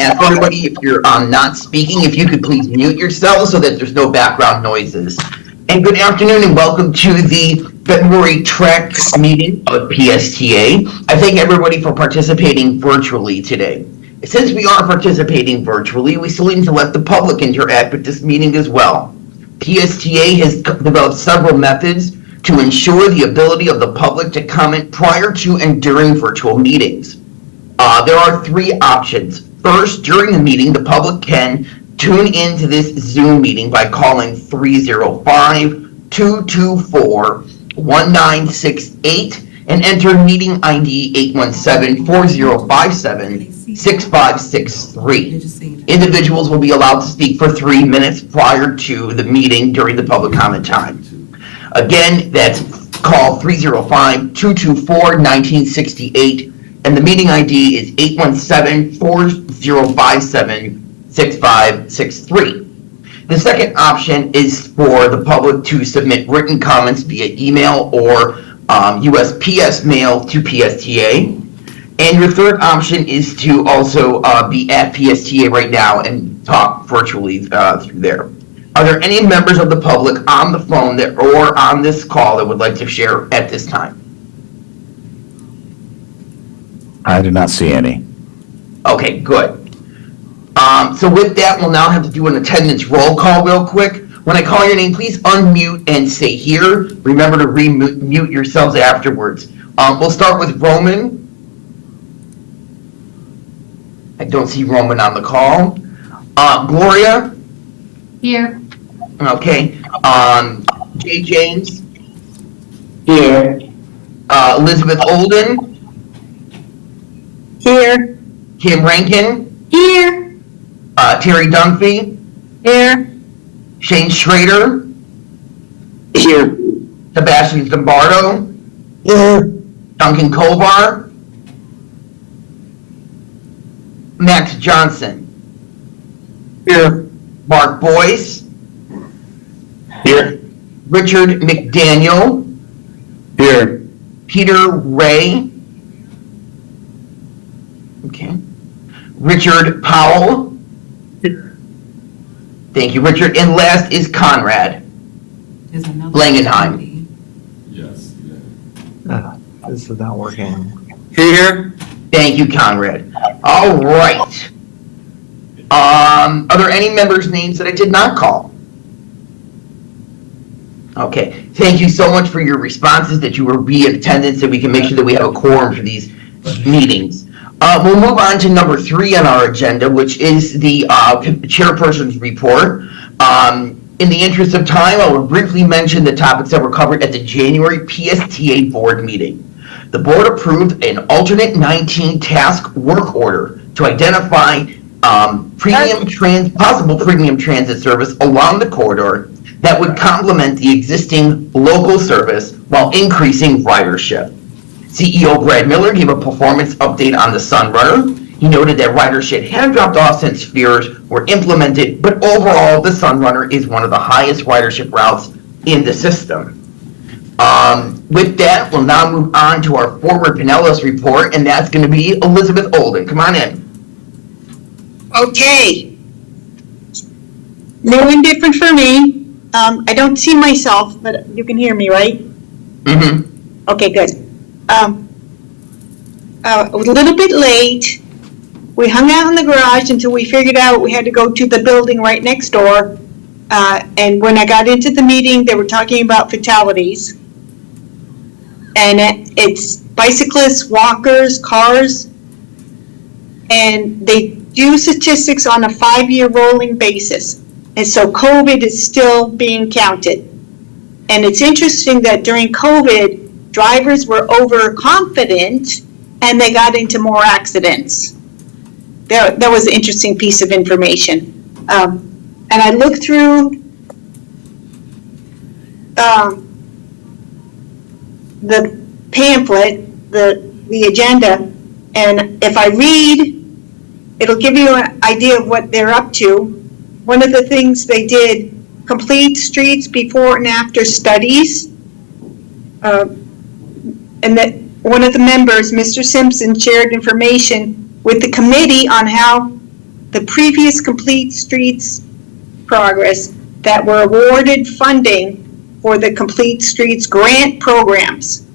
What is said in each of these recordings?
And for everybody, if you're not speaking, if you could please mute yourselves so that there's no background noises. And good afternoon and welcome to the February track meeting of PSTA. I thank everybody for participating virtually today. Since we are participating virtually, we still need to let the public interact with this meeting as well. PSTA has developed several methods to ensure the ability of the public to comment prior to and during virtual meetings. There are three options. First, during the meeting, the public can tune into this Zoom meeting by calling 305-224-1968 and enter meeting ID 817-4057-6563. Individuals will be allowed to speak for 3 minutes prior to the meeting during the public comment time. Again, that's call 305-224-1968 and the meeting ID is 817-4057-6563. The second option is for the public to submit written comments via email or USPS mail to PSTA. And your third option is to also be at PSTA right now and talk virtually through there. Are there any members of the public on the phone or on this call that would like to share at this time? I do not see any. Okay, good. So with that, we'll now have to do an attendance roll call real quick. When I call your name, please unmute and say here. Remember to re-mute yourselves afterwards. We'll start with Roman. I don't see Roman on the call. Gloria. Here. Okay. Jay James. Here. Elizabeth Olden. Here. Kim Rankin. Here. Terry Dunphy. Here. Shane Schrader. Here. Sebastian Zimbardo. Here. Duncan Kovar. Max Johnson. Here. Mark Boyce. Here. Richard McDaniel. Here. Peter Ray. Okay. Richard Powell. Here. Thank you, Richard. And last is Conrad Langenheim. Yes. This is not working. Here. Thank you, Conrad. All right. Are there any members' names that I did not call? Okay. Thank you so much for your responses that you will be in attendance, and we can make sure that we have a quorum for these meetings. We'll move on to number 3 on our agenda, which is the chairperson's report. In the interest of time, I will briefly mention the topics that were covered at the January PSTA board meeting. The board approved an alternate 19 task work order to identify possible premium transit service along the corridor that would complement the existing local service while increasing ridership. CEO Brad Miller gave a performance update on the Sunrunner. He noted that ridership had dropped off since fears were implemented, but overall, the Sunrunner is one of the highest ridership routes in the system. With that, we'll now move on to our forward Pinellas report, and that's going to be Elizabeth Olden. Come on in. Okay. New and different for me. I don't see myself, but you can hear me, right? Mm-hmm. Okay, good. I was a little bit late. We hung out in the garage until we figured out we had to go to the building right next door. And when I got into the meeting, they were talking about fatalities. And it's bicyclists, walkers, cars. And they do statistics on a 5-year rolling basis. And so COVID is still being counted. And it's interesting that during COVID, drivers were overconfident and they got into more accidents. That was an interesting piece of information. And I looked through the pamphlet, the agenda, and if I read, it'll give you an idea of what they're up to. One of the things they did, complete streets before and after studies. And that one of the members, Mr. Simpson, shared information with the committee on how the previous Complete Streets progress that were awarded funding for the Complete Streets grant programs.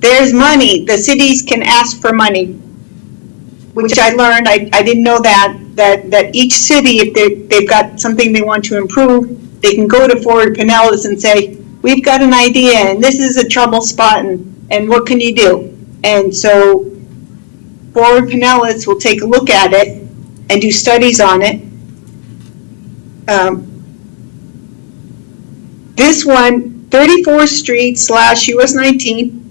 There's money, the cities can ask for money, which I learned, I didn't know that each city, if they've got something they want to improve, they can go to Forward Pinellas and say, we've got an idea, and this is a trouble spot, and what can you do? And so Forward Pinellas will take a look at it and do studies on it. This one, 34th Street / US 19,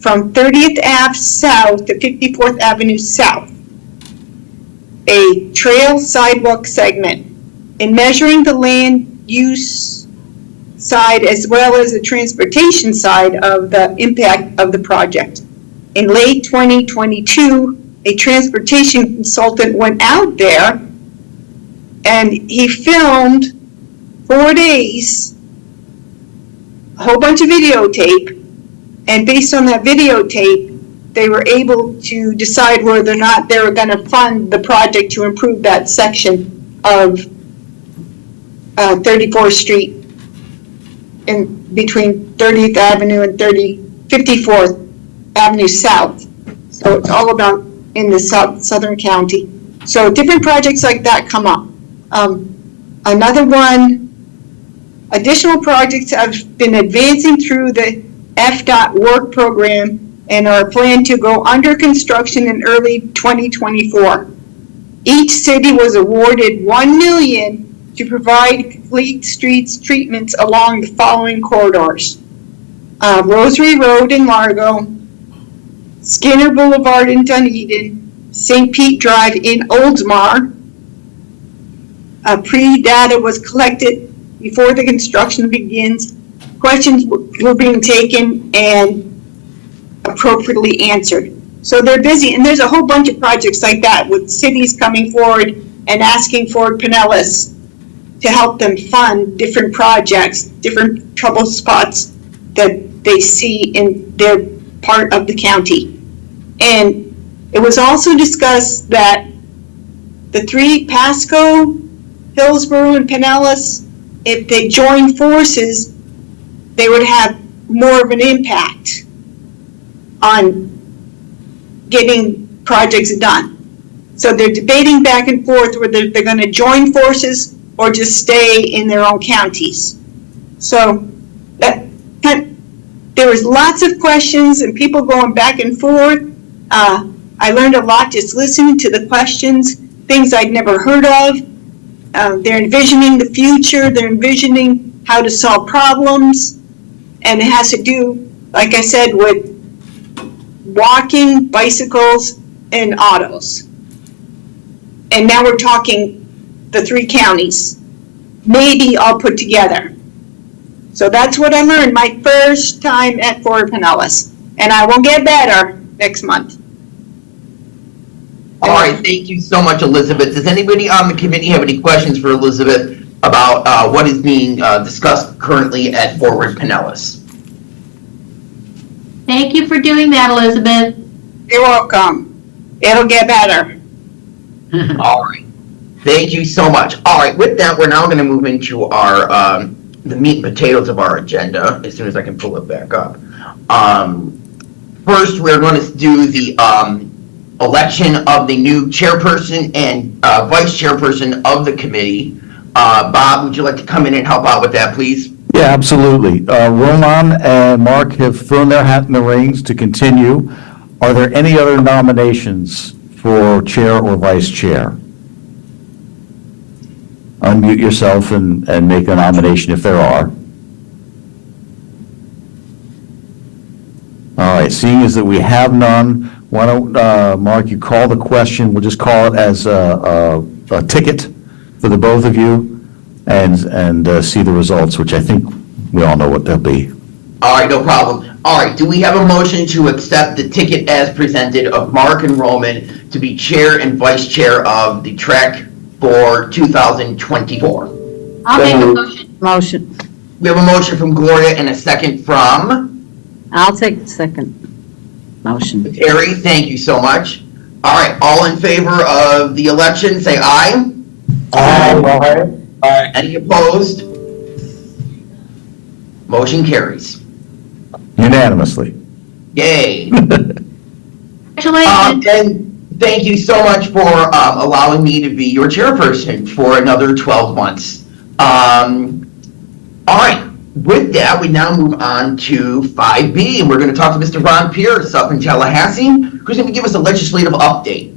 from 30th Ave South to 54th Avenue South. A trail sidewalk segment. In measuring the land use side as well as the transportation side of the impact of the project. In late 2022, a transportation consultant went out there and he filmed 4 days, a whole bunch of videotape, and based on that videotape, they were able to decide whether or not they were going to fund the project to improve that section of 34th Street in between 30th Avenue and 54th Avenue South. So it's all about in the southern county. So different projects like that come up. Another one, additional projects have been advancing through the FDOT work program and are planned to go under construction in early 2024. Each city was awarded $1 million to provide complete streets treatments along the following corridors. Rosary Road in Largo, Skinner Boulevard in Dunedin, St. Pete Drive in Oldsmar. Pre-data was collected before the construction begins. Questions were being taken and appropriately answered. So they're busy, and there's a whole bunch of projects like that with cities coming forward and asking for Pinellas to help them fund different projects, different trouble spots that they see in their part of the county. And it was also discussed that the three, Pasco, Hillsborough, and Pinellas, if they join forces, they would have more of an impact on getting projects done. So they're debating back and forth whether they're going to join forces or just stay in their own counties. So that there was lots of questions and people going back and forth. I learned a lot just listening to the questions, things I'd never heard of. They're envisioning the future. They're envisioning how to solve problems. And it has to do, like I said, with walking, bicycles, and autos. And now we're talking the three counties, maybe all put together. So that's what I learned my first time at Forward Pinellas. And I will get better next month. All right, thank you so much, Elizabeth. Does anybody on the committee have any questions for Elizabeth about what is being discussed currently at Forward Pinellas? Thank you for doing that, Elizabeth. You're welcome. It'll get better. All right, thank you so much. All right, with that, we're now going to move into our the meat and potatoes of our agenda as soon as I can pull it back up. First, we're going to do the election of the new chairperson and vice chairperson of the committee. Bob, would you like to come in and help out with that, please? Yeah, absolutely. Roman and Mark have thrown their hat in the rings to continue. Are there any other nominations for chair or vice chair? Unmute yourself and make a nomination if there are. All right, seeing as that we have none, why don't, Mark, you call the question. We'll just call it as a ticket for the both of you and see the results, which I think we all know what they'll be. All right, no problem. All right, do we have a motion to accept the ticket as presented of Mark and Roman to be chair and vice chair of the TREC for 2024? I'll make a motion. Motion. We have a motion from Gloria and a second from I'll take the second motion. Terry. Thank you so much. All right, all in favor of the election, say aye. Aye. Aye. Any opposed? Motion carries. Unanimously. Yay. Congratulations. And thank you so much for allowing me to be your chairperson for another 12 months. All right, with that, we now move on to 5B, and we're going to talk to Mr. Ron Pierce up in Tallahassee, who's going to give us a legislative update.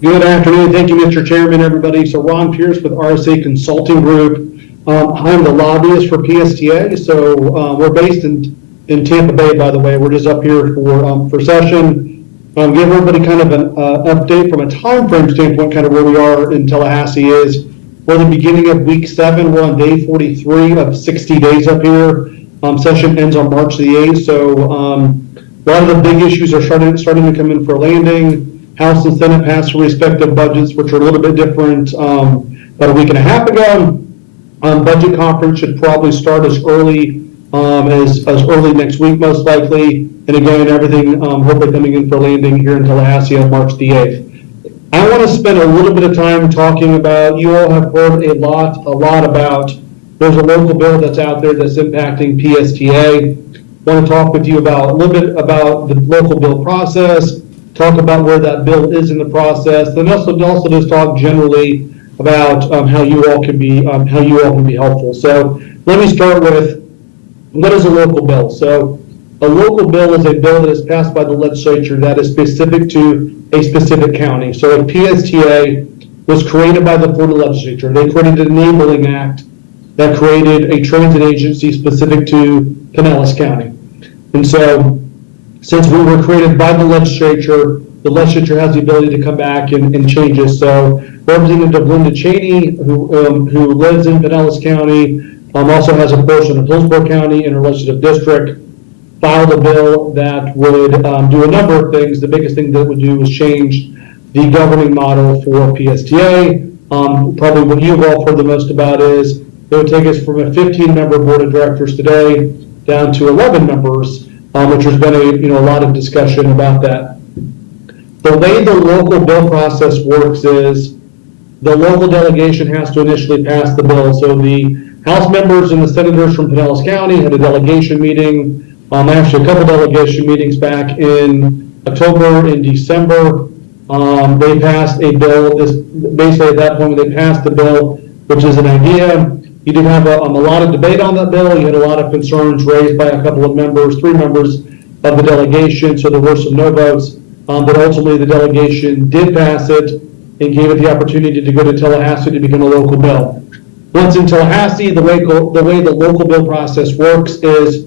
Good afternoon. Thank you, Mr. Chairman, everybody. So Ron Pierce with RSA Consulting Group. I'm the lobbyist for PSTA. So we're based in Tampa Bay, by the way. We're just up here for session. Give everybody kind of an update from a time frame standpoint, kind of where we are in Tallahassee is. We're in the beginning of week 7. We're on day 43 of 60 days up here. Session ends on March the 8th. So a lot of the big issues are starting to come in for landing. House and Senate passed their respective budgets, which are a little bit different about a week and a half ago. Budget conference should probably start as early as early next week, most likely. And again, everything hopefully coming in for landing here in Tallahassee on March the 8th. I want to spend a little bit of time talking about, you all have heard a lot about, there's a local bill that's out there that's impacting PSTA. I want to talk with you about a little bit about the local bill process, talk about where that bill is in the process, then also just talk generally about how you all can be helpful. So let me start with, what is a local bill? So a local bill is a bill that is passed by the legislature that is specific to a specific county. So a PSTA was created by the Florida legislature. They created an enabling act that created a transit agency specific to Pinellas County. And so since we were created by the legislature has the ability to come back and change it. So Representative Linda Cheney, who lives in Pinellas County, also has a portion of Hillsborough County in her legislative district, filed a bill that would do a number of things. The biggest thing that it would do was change the governing model for PSTA. Probably what you've all heard the most about is it would take us from a 15-member board of directors today down to 11 members, which has been a lot of discussion about that. The way the local bill process works is the local delegation has to initially pass the bill. So the House members and the senators from Pinellas County had a delegation meeting, actually a couple delegation meetings back in October and December. They passed a bill. Basically at that point when they passed the bill, which is an idea, you did have a lot of debate on that bill. You had a lot of concerns raised by a couple of members, 3 members of the delegation, so there were some no votes. But ultimately the delegation did pass it and gave it the opportunity to go to Tallahassee to become a local bill. Once in Tallahassee, the way the local bill process works is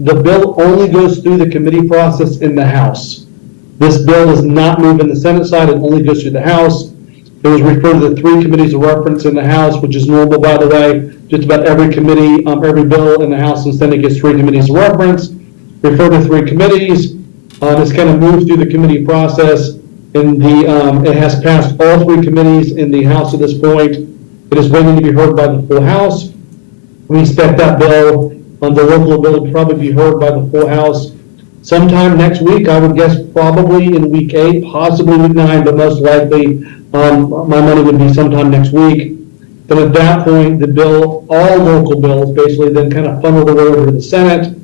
the bill only goes through the committee process in the House. This bill does not move in the Senate side, it only goes through the House. It was referred to the 3 committees of reference in the House, which is normal, by the way. Just about every committee, every bill in the House and Senate gets 3 committees of reference, referred to 3 committees. It's kind of moved through the committee process, and it has passed all 3 committees in the House at this point. It is waiting to be heard by the full House. We expect that bill, the local bill, to probably be heard by the full House sometime next week. I would guess probably in week 8, possibly week 9, but most likely my money would be sometime next week. Then at that point, the bill, all local bills, basically then kind of funnel their way over to the Senate.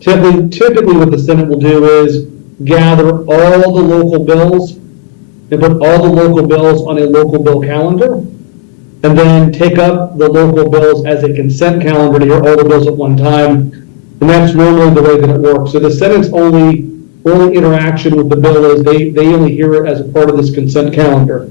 Typically what the Senate will do is gather all the local bills and put all the local bills on a local bill calendar, and then take up the local bills as a consent calendar to hear all the bills at one time. And that's normally the way that it works. So the Senate's only interaction with the bill is they only hear it as a part of this consent calendar.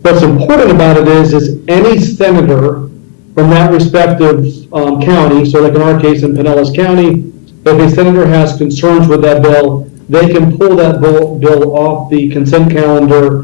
What's important about it is any senator from that respective county, so like in our case in Pinellas County, if a senator has concerns with that bill, they can pull that bill off the consent calendar,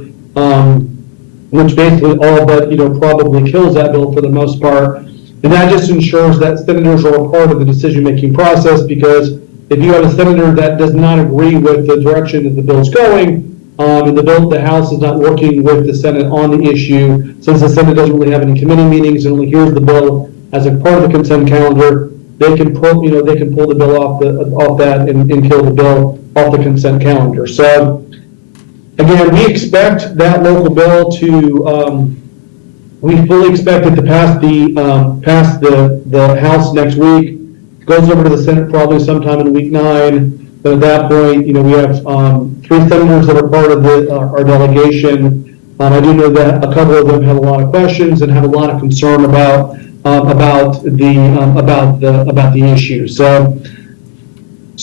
which basically all but probably kills that bill for the most part. And that just ensures that senators are a part of the decision-making process, because if you have a senator that does not agree with the direction that the bill's going, and the House is not working with the Senate on the issue, since the Senate doesn't really have any committee meetings and only hears the bill as a part of the consent calendar, they can pull, they can pull the bill off that and kill the bill off the consent calendar. So again, we expect that local bill to, we fully expect it to pass the House next week. Goes over to the Senate probably sometime in week 9. But at that point, we have 3 senators that are part of our delegation. I do know that a couple of them have a lot of questions and have a lot of concern about the issue. So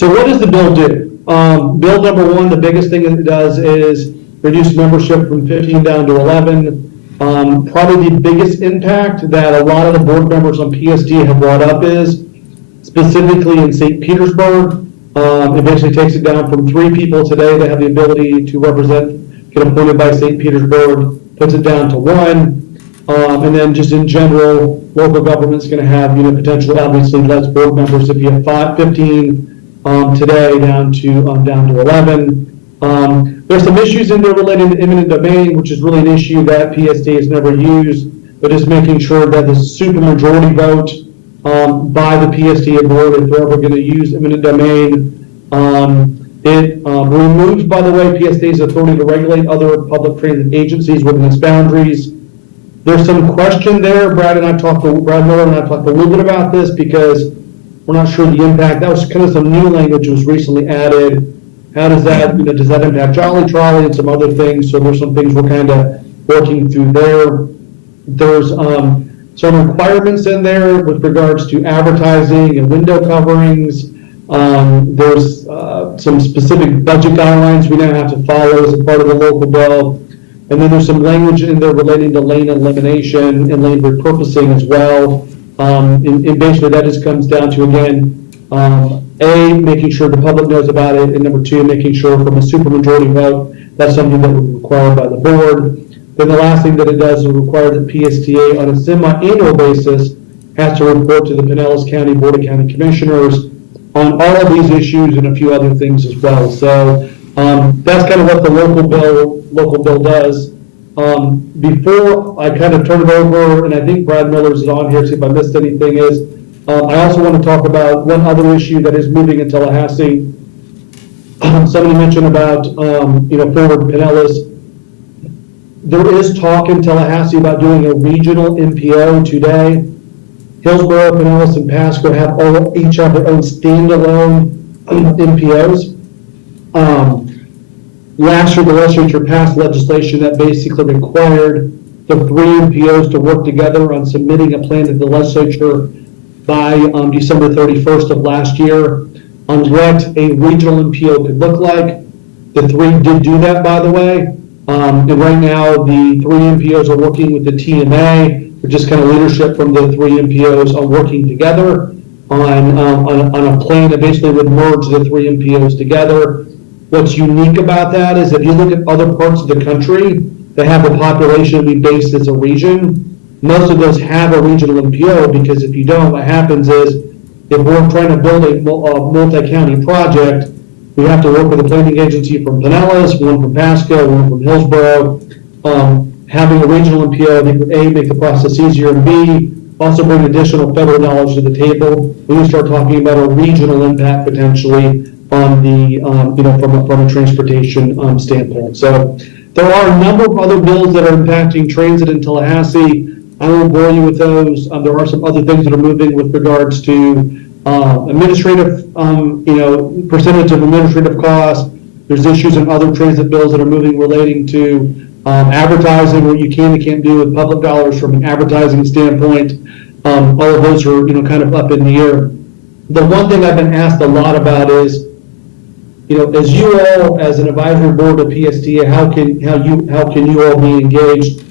what does the bill do? Bill number 1, the biggest thing that it does is reduce membership from 15 down to 11. Probably the biggest impact that a lot of the board members on PSD have brought up is specifically in St. Petersburg. It basically takes it down from 3 people today that have the ability to get appointed by St. Petersburg, puts it down to 1. And then just in general, local government's going to have, potentially obviously less board members if you have 15 today down to 11. There's some issues in there relating to eminent domain, which is really an issue that PSD has never used, but just making sure that the supermajority vote by the PSD board, if they're ever going to use eminent domain. It removes, by the way, PSD's authority to regulate other public transit agencies within its boundaries. There's some question there. Brad Miller and I talked a little bit about this because we're not sure the impact. That was kind of some new language was recently added. How does that, does that impact Jolly Trolley and some other things? So there's some things we're kind of working through there. There's some requirements in there with regards to advertising and window coverings. There's some specific budget guidelines we now have to follow as a part of the local bill. And then there's some language in there relating to lane elimination and lane repurposing as well. And basically that just comes down to, again, A, making sure the public knows about it, and number 2, making sure from a supermajority vote, that's something that would be required by the board. Then the last thing that it does is require that PSTA on a semi-annual basis has to report to the Pinellas County Board of County Commissioners on all of these issues and a few other things as well. So that's kind of what the local bill does. Before I kind of turn it over, and I think Brad Miller's on here, see if I missed anything, is I also want to talk about one other issue that is moving in Tallahassee. Somebody mentioned about, forward Pinellas. There is talk in Tallahassee about doing a regional MPO today. Hillsborough, Pinellas, and Pasco each have their own standalone MPOs. Last year, the legislature passed legislation that basically required the 3 MPOs to work together on submitting a plan to the legislature by December 31st of last year on what a regional MPO could look like. The 3 did do that, by the way. And right now, the 3 MPOs are working with the TMA, which is kind of leadership from the 3 MPOs on working together on a plan that basically would merge the 3 MPOs together. What's unique about that is if you look at other parts of the country that have a population we based as a region, most of those have a regional MPO, because if you don't, what happens is if we're trying to build a multi-county project, we have to work with a planning agency from Pinellas, one from Pasco, one from Hillsborough. Having a regional MPO, I think would A, make the process easier, and B, also bring additional federal dollars to the table when we start talking about a regional impact potentially on the, from a transportation standpoint. So there are a number of other bills that are impacting transit in Tallahassee. I won't bore you with those. There are some other things that are moving with regards to administrative, percentage of administrative costs. There's issues in other transit bills that are moving relating to advertising, what you can and can't do with public dollars from an advertising standpoint. All of those are, kind of up in the air. The one thing I've been asked a lot about is, as you all, as an advisory board of PSTA, how can you all be engaged?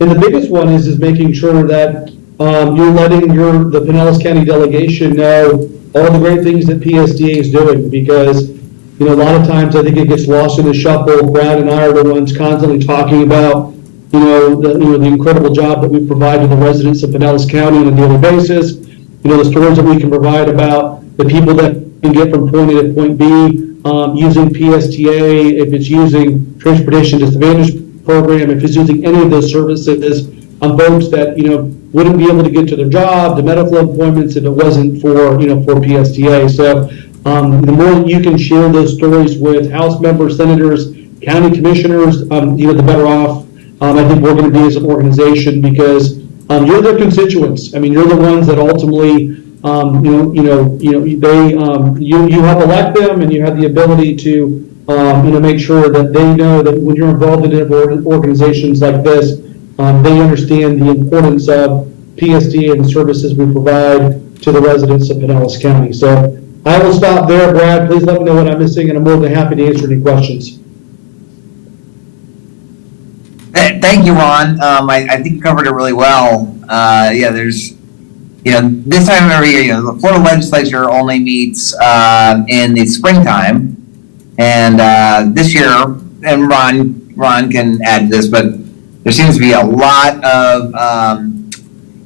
And the biggest one is making sure that you're letting the Pinellas County delegation know all the great things that PSTA is doing, because a lot of times I think it gets lost in the shuffle. Brad and I are the ones constantly talking about the incredible job that we provide to the residents of Pinellas County on a daily basis. The stories that we can provide about the people that can get from point A to point B using PSTA, if it's using Transportation Disadvantage Program, if it's using any of those services, folks that, wouldn't be able to get to their job, to medical appointments if it wasn't for, for PSTA. So, the more you can share those stories with House members, senators, county commissioners, the better off, I think we're going to be as an organization, because, you're their constituents. I mean, you're the ones that ultimately, you help elect them, and you have the ability to, make sure that they know that when you're involved in organizations like this, they understand the importance of PSTA and the services we provide to the residents of Pinellas County. So I will stop there. Brad, please let me know what I'm missing, and I'm more than happy to answer any questions. Thank you, Ron. I think you covered it really well. There's, this time every year, the Florida legislature only meets in the springtime. And this year, and Ron can add to this, but there seems to be a lot of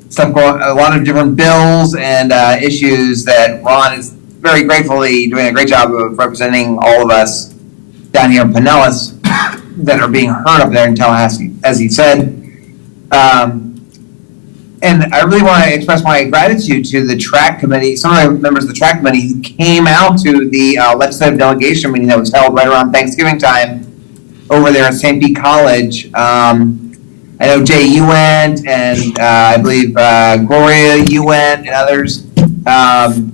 stuff going, a lot of different bills and issues that Ron is very gratefully doing a great job of representing all of us down here in Pinellas that are being heard up there in Tallahassee, as he said. And I really want to express my gratitude to the track committee. Some of the members of the track committee who came out to the legislative delegation meeting that was held right around Thanksgiving time over there at St. Pete College. I know Jay, you went, and I believe Gloria, you went, and others.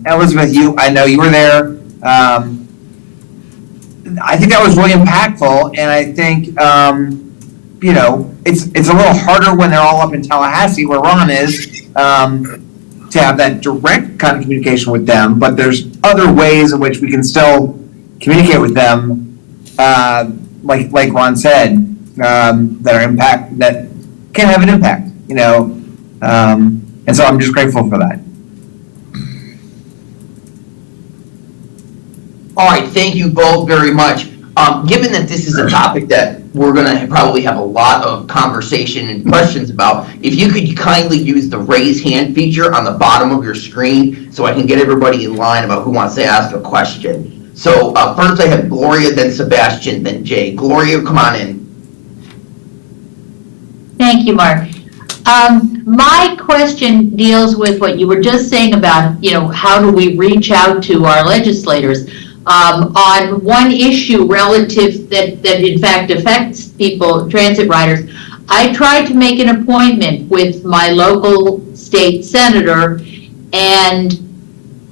Elizabeth, I know you were there. I think that was really impactful, and I think, it's a little harder when they're all up in Tallahassee, where Ron is, to have that direct kind of communication with them, but there's other ways in which we can still communicate with them, like Ron said, that can have an impact, and so I'm just grateful for that. All right, thank you both very much. Given that this is a topic that we're going to probably have a lot of conversation and questions about, if you could kindly use the raise hand feature on the bottom of your screen so I can get everybody in line about who wants to ask a question. So first I have Gloria, then Sebastian, then Jay. Gloria, come on in. Thank you, Mark. My question deals with what you were just saying about, how do we reach out to our legislators? On one issue relative that in fact affects people, transit riders, I tried to make an appointment with my local state senator, and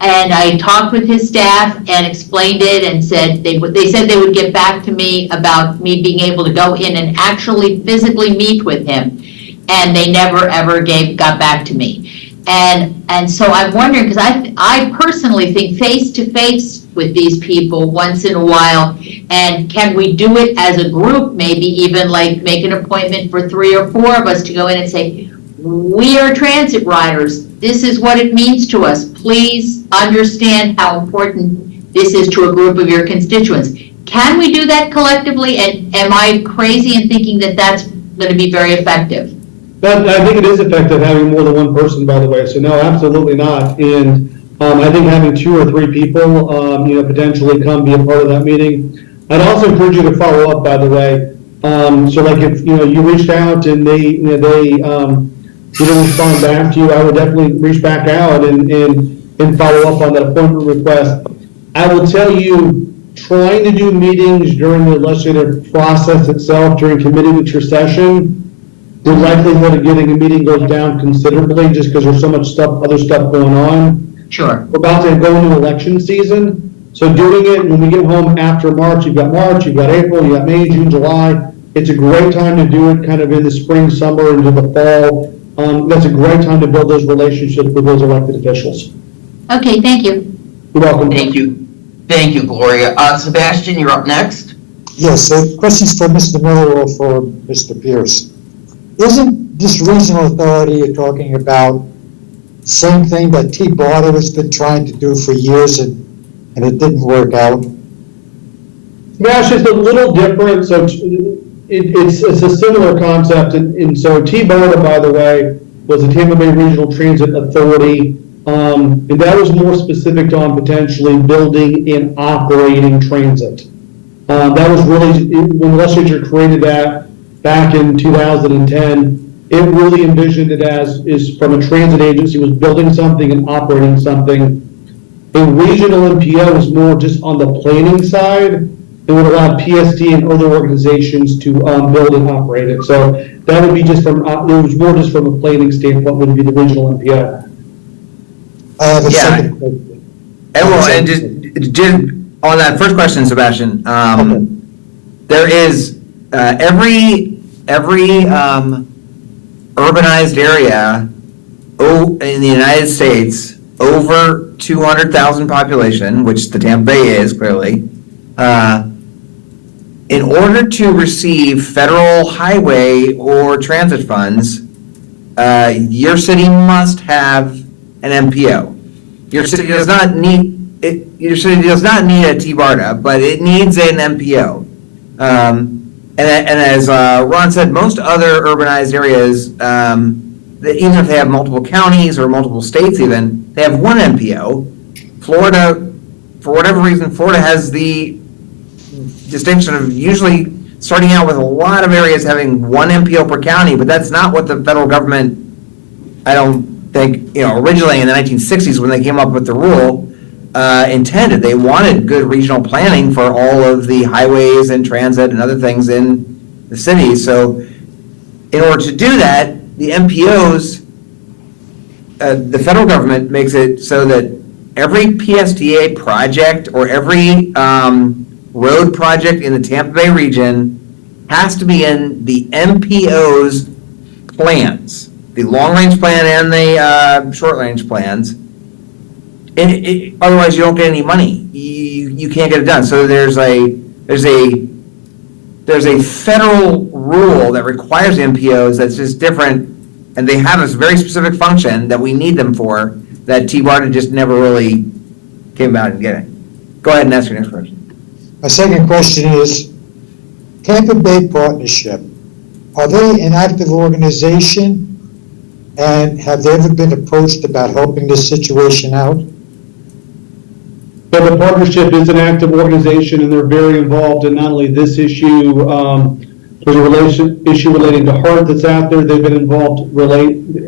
I talked with his staff and explained it and said they said they would get back to me about me being able to go in and actually physically meet with him, and they never ever got back to me. And so I'm wondering, because I personally think face-to-face with these people once in a while, and can we do it as a group, maybe even like make an appointment for 3 or 4 of us to go in and say, we are transit riders, this is what it means to us, please understand how important this is to a group of your constituents. Can we do that collectively, and am I crazy in thinking that that's going to be very effective? I think it is effective having more than one person, by the way, so no, absolutely not. And I think having 2 or 3 people, potentially come be a part of that meeting. I'd also encourage you to follow up, by the way. So like if, you reached out and they didn't respond back to you, I would definitely reach back out and follow up on that appointment request. I will tell you, trying to do meetings during the legislative process itself, during committee session, the likelihood of getting a meeting goes down considerably just because there's so much other stuff going on. Sure. We're about to go into election season, so doing it when we get home after March, you've got April, you've got May, June, July. It's a great time to do it kind of in the spring, summer, into the fall. That's a great time to build those relationships with those elected officials. Okay, thank you. You're welcome. Thank you. Thank you, Gloria. Sebastian, you're up next. Yes, questions for Mr. Miller or for Mr. Pierce. Isn't this regional authority you're talking about the same thing that T-Barter has been trying to do for years and it didn't work out? Yeah, it's just a little different. So it's a similar concept. And so T-Barter, by the way, was the Tampa Bay Regional Transit Authority. And that was more specific on potentially building and operating transit. That was really, when the legislature created that back in 2010, it really envisioned it as, is from a transit agency was building something and operating something. A regional MPO is more just on the planning side. It would allow PST and other organizations to build and operate it. So that would be just from, it was more just from a planning standpoint, would be the regional MPO. I have a Yeah. second question. And well, and just on that first question, Sebastian, Okay. there is, every urbanized area in the United States, over 200,000 population, which the Tampa Bay is clearly, in order to receive federal highway or transit funds, your city must have an MPO. Your city does not need your city does not need a T-BARDA, but it needs an MPO. And as Ron said, most other urbanized areas, even if they have multiple counties or multiple states even, they have one MPO. Florida, for whatever reason, Florida has the distinction of usually starting out with a lot of areas having one MPO per county, but that's not what the federal government, I don't think, originally in the 1960s when they came up with the rule, intended. They wanted good regional planning for all of the highways and transit and other things in the city. So in order to do that, the MPOs, the federal government makes it so that every PSTA project or every road project in the Tampa Bay region has to be in the MPO's plans, the long-range plan and the short-range plans. And otherwise, you don't get any money. You can't get it done. So there's a federal rule that requires MPOs that's just different, and they have this very specific function that we need them for that T-BARDA just never really came about and getting. Go ahead and ask your next question. My second question is, Tampa Bay Partnership, are they an active organization? And have they ever been approached about helping this situation out? So the partnership is an active organization, and they're very involved in not only this issue. There's a issue relating to HART that's out there. They've been involved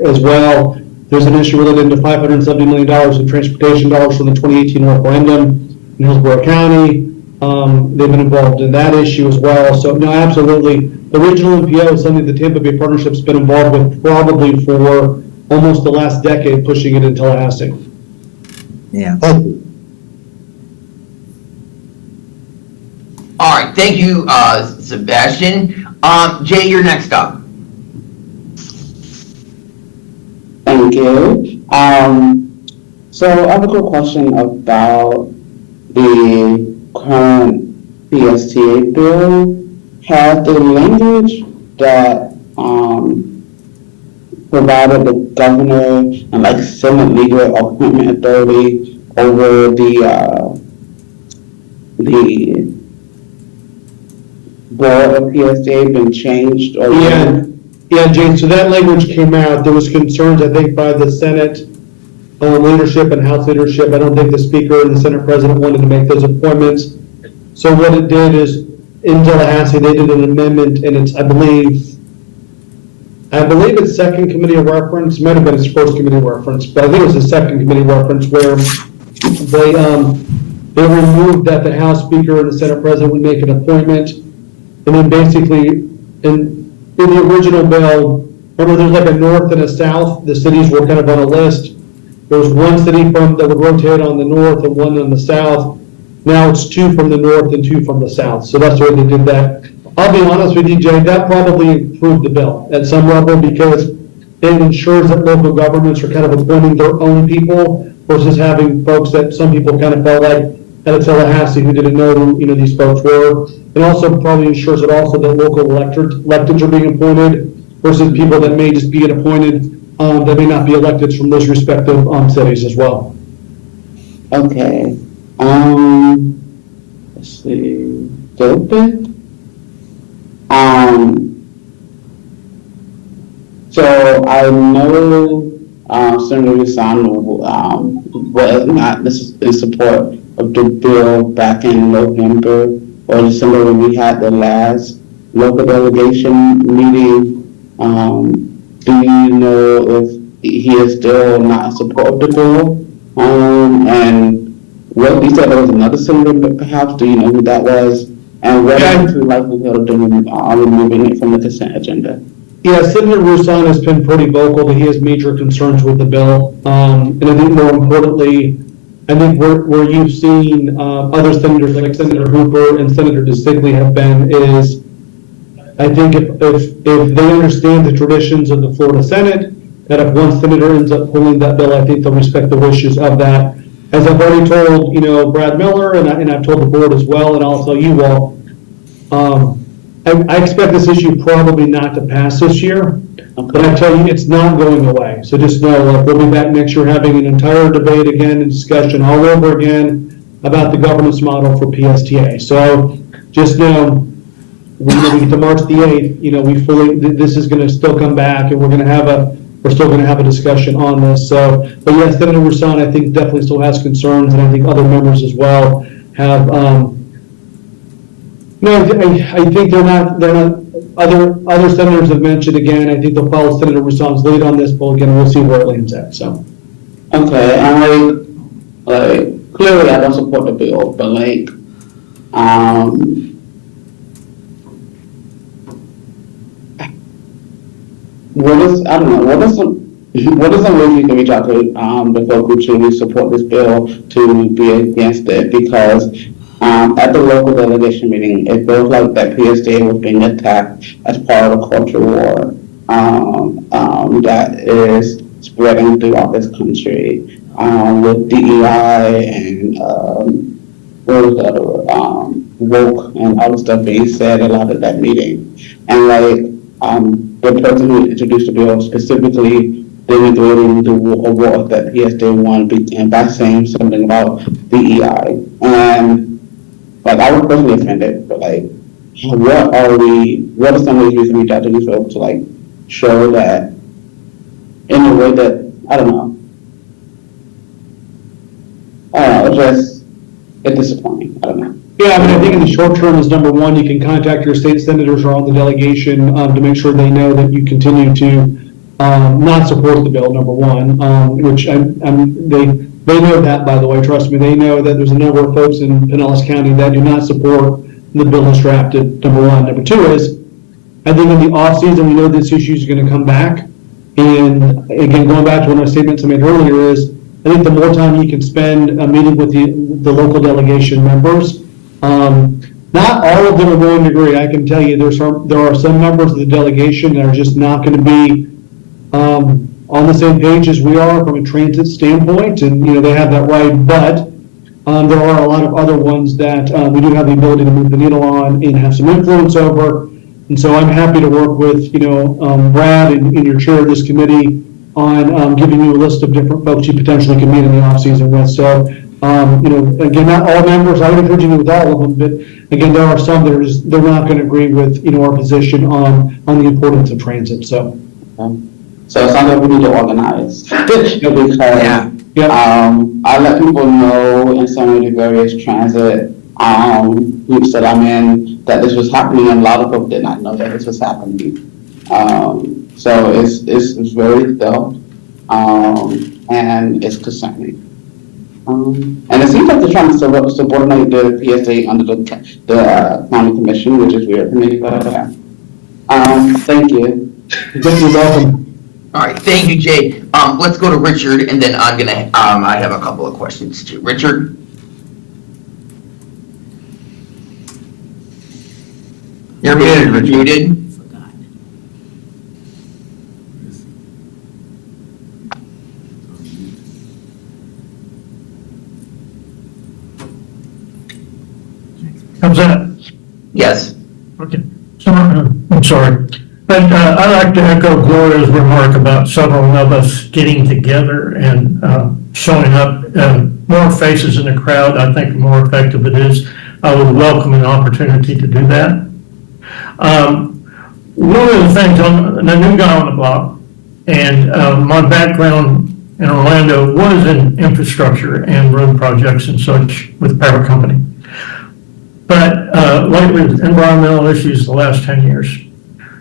as well. There's an issue related to $570 million in transportation dollars from the 2018 referendum in Hillsborough County. They've been involved in that issue as well. So no, absolutely. The regional MPO is something the Tampa Bay Partnership's been involved with probably for almost the last decade, pushing it in Tallahassee. Yeah. Thank you. All right, thank you, Sebastian. Jay, you're next up. Thank you. So I have a quick question about the current PSTA bill. Has the language that provided the governor and like Senate legal appointment authority over the board of PSTA been changed or? Yeah, James, so that language came out. There was concerns, I think, by the Senate leadership and House leadership. I don't think the Speaker and the Senate President wanted to make those appointments. So what it did is, in Tallahassee, they did an amendment, and it's, I believe it's second committee of reference, might have been its first committee of reference, but I think it was the second committee of reference where they removed that the House Speaker and the Senate President would make an appointment. And then basically, in the original bill, remember there's like a north and a south, the cities were kind of on a list. There was one city that would rotate on the north and one on the south. Now it's two from the north and two from the south. So that's the way they did that. I'll be honest with you, Jay, that probably improved the bill at some level because it ensures that local governments are kind of appointing their own people versus having folks that some people kind of felt like at Tallahassee who didn't know who these folks were. It also probably ensures that also that local electeds are being appointed versus people that may just be appointed that may not be elected from those respective cities as well. Okay. Let's see. Stupid. So I know Senator Lasano was not in support of the bill back in November or December when we had the last local delegation meeting do you know if he is still not in support of the bill? And what, you said there was another senator perhaps, do you know who that was? And what is the likelihood of them removing it from the consent agenda? Yeah, Senator Rouson has been pretty vocal that he has major concerns with the bill. And I think more importantly, I think where you've seen other senators like Senator Hooper and Senator DeSigley have been is, I think if they understand the traditions of the Florida Senate, that if one senator ends up pulling that bill, I think they'll respect the wishes of that. As I've already told, Brad Miller, and I've told the board as well, and I'll tell you all, I expect this issue probably not to pass this year, but I tell you, it's not going away. So just know, we'll be back next year having an entire debate again and discussion all over again about the governance model for PSTA. So just know, when we get to March the 8th, this is going to still come back, and we're still going to have a discussion on this. So, but yes, Senator Rouson, I think definitely still has concerns, and I think other members as well have. I think they're not. Other senators have mentioned again. I think they'll follow Senator Rouson's lead on this, but again, we'll see where it lands at. So. Okay, and clearly I don't support the bill, but what are some ways you can reach out to the folks who truly support this bill to be against it? Because at the local delegation meeting, it feels like that PSTA was being attacked as part of a culture war that is spreading throughout this country with DEI and what was the other word? Woke and other stuff being said a lot at that meeting. And the person who introduced the bill specifically denigrating the award that PSTA won and by saying something about DEI. And I was personally offended, but what are some ways we can reach out to these folks to show that in a way that, I don't know, it's disappointing, I don't know. Yeah, I think in the short term is number one, you can contact your state senators or on the delegation to make sure they know that you continue to not support the bill, number one, which they know that, by the way, trust me, they know that there's a number of folks in Pinellas County that do not support the bill as drafted, number one. Number two is, I think in the off season, we know this issue is going to come back. And again, going back to one of the statements I made earlier is, I think the more time you can spend meeting with the local delegation members, not all of them are going to agree. I can tell you there are some members of the delegation that are just not going to be on the same page as we are from a transit standpoint, and they have that right. But there are a lot of other ones that we do have the ability to move the needle on and have some influence over. And so I'm happy to work with Brad and your chair of this committee on giving you a list of different folks you potentially can meet in the off season with. So. Again, not all members, I would encourage you to meet with all of them, but again, there are some that they're not going to agree with, our position on the importance of transit, so. So it sounds like we need to organize, because, I let people know in some of the various transit, groups that I'm in, that this was happening, and a lot of folks did not know that this was happening. So it's very felt, and it's concerning. And it seems like they're trying to subordinate the PSA under the county commission, which is weird to me, but thank you. You're welcome. All right, thank you, Jay. Let's go to Richard, and then I'm gonna, I have a couple of questions too. Richard? You're muted, Richard. Muted. How's that? Yes. Okay. So, I'm sorry. But I'd like to echo Gloria's remark about several of us getting together and showing up. More faces in the crowd, I think the more effective it is. I would welcome an opportunity to do that. One of the things, I'm a new guy on the block, and my background in Orlando was in infrastructure and road projects and such with a power company. But lately, with environmental issues the last 10 years.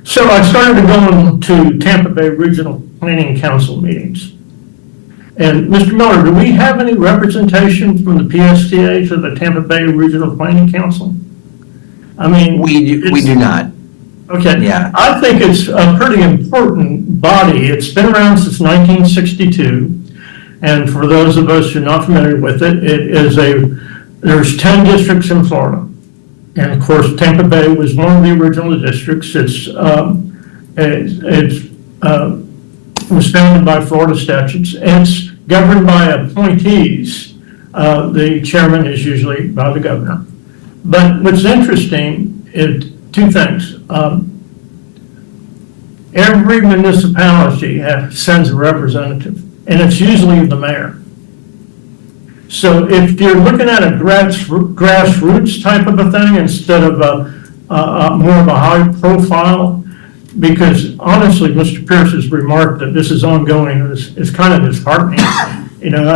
So I started going to Tampa Bay Regional Planning Council meetings. And Mr. Miller, do we have any representation from the PSTA to the Tampa Bay Regional Planning Council? I mean. We do not. Okay. Yeah. I think it's a pretty important body. It's been around since 1962. And for those of us who are not familiar with it, there's 10 districts in Florida. And of course, Tampa Bay was one of the original districts. It was founded by Florida statutes. It's governed by appointees. The chairman is usually by the governor. But what's interesting is two things. Every municipality sends a representative, and it's usually the mayor. So if you're looking at a grassroots type of a thing instead of more of a high profile, because honestly, Mr. Pierce's remark that this is ongoing is kind of disheartening. You know,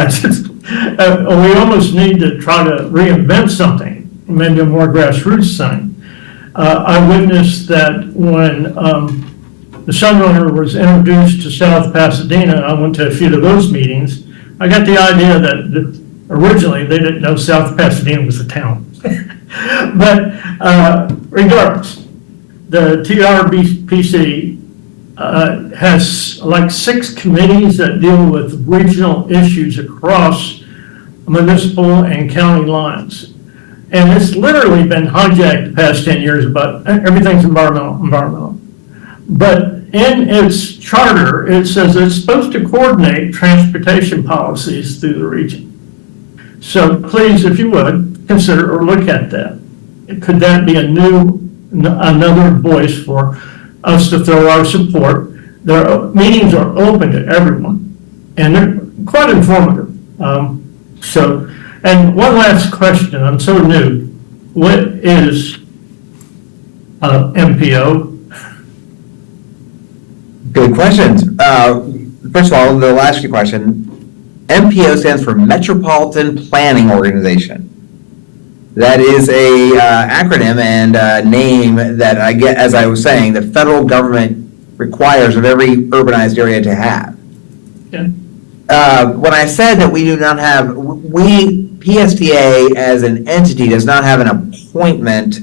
we almost need to try to reinvent something, maybe a more grassroots thing. I witnessed that when the Sunrunner was introduced to South Pasadena, I went to a few of those meetings. I got the idea that originally they didn't know South Pasadena was a town. But regardless, the TRPC has like 6 committees that deal with regional issues across municipal and county lines. And it's literally been hijacked the past 10 years, but everything's environmental. But in its charter, it says it's supposed to coordinate transportation policies through the region. So please, if you would, consider or look at that. Could that be another voice for us to throw our support? Their meetings are open to everyone, and they're quite informative. And one last question, I'm so new. What is MPO? Good questions. First of all, the last few question, MPO stands for Metropolitan Planning Organization. That is a acronym and a name that I get, as I was saying, the federal government requires of every urbanized area to have. Okay. When I said that we do not have, PSTA as an entity does not have an appointment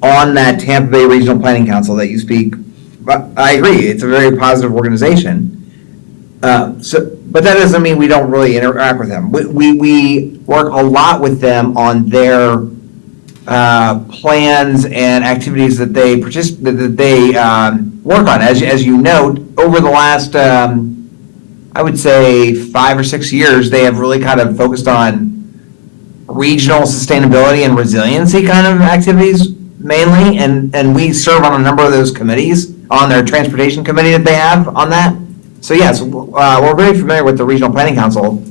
on that Tampa Bay Regional Planning Council that you speak. But I agree, it's a very positive organization. But that doesn't mean we don't really interact with them. We work a lot with them on their plans and activities that they work on. As you note, over the last, I would say 5 or 6 years, they have really kind of focused on regional sustainability and resiliency kind of activities mainly, and we serve on a number of those committees, on their transportation committee that they have on that. So yes, we're very familiar with the Regional Planning Council.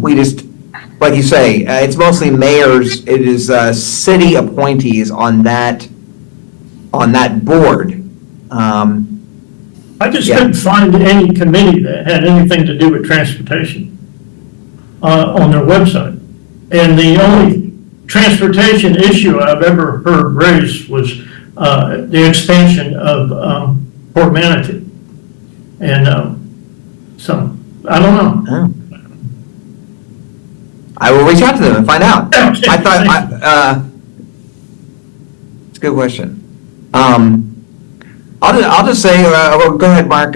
We just, like you say, it's mostly mayors, it is city appointees on that board. I just couldn't find any committee that had anything to do with transportation on their website. And the only transportation issue I've ever heard raised was the expansion of Port Manatee. And so, I don't know. I will reach out to them and find out. Okay, I thought, it's a good question. I'll just say, well, go ahead, Mark,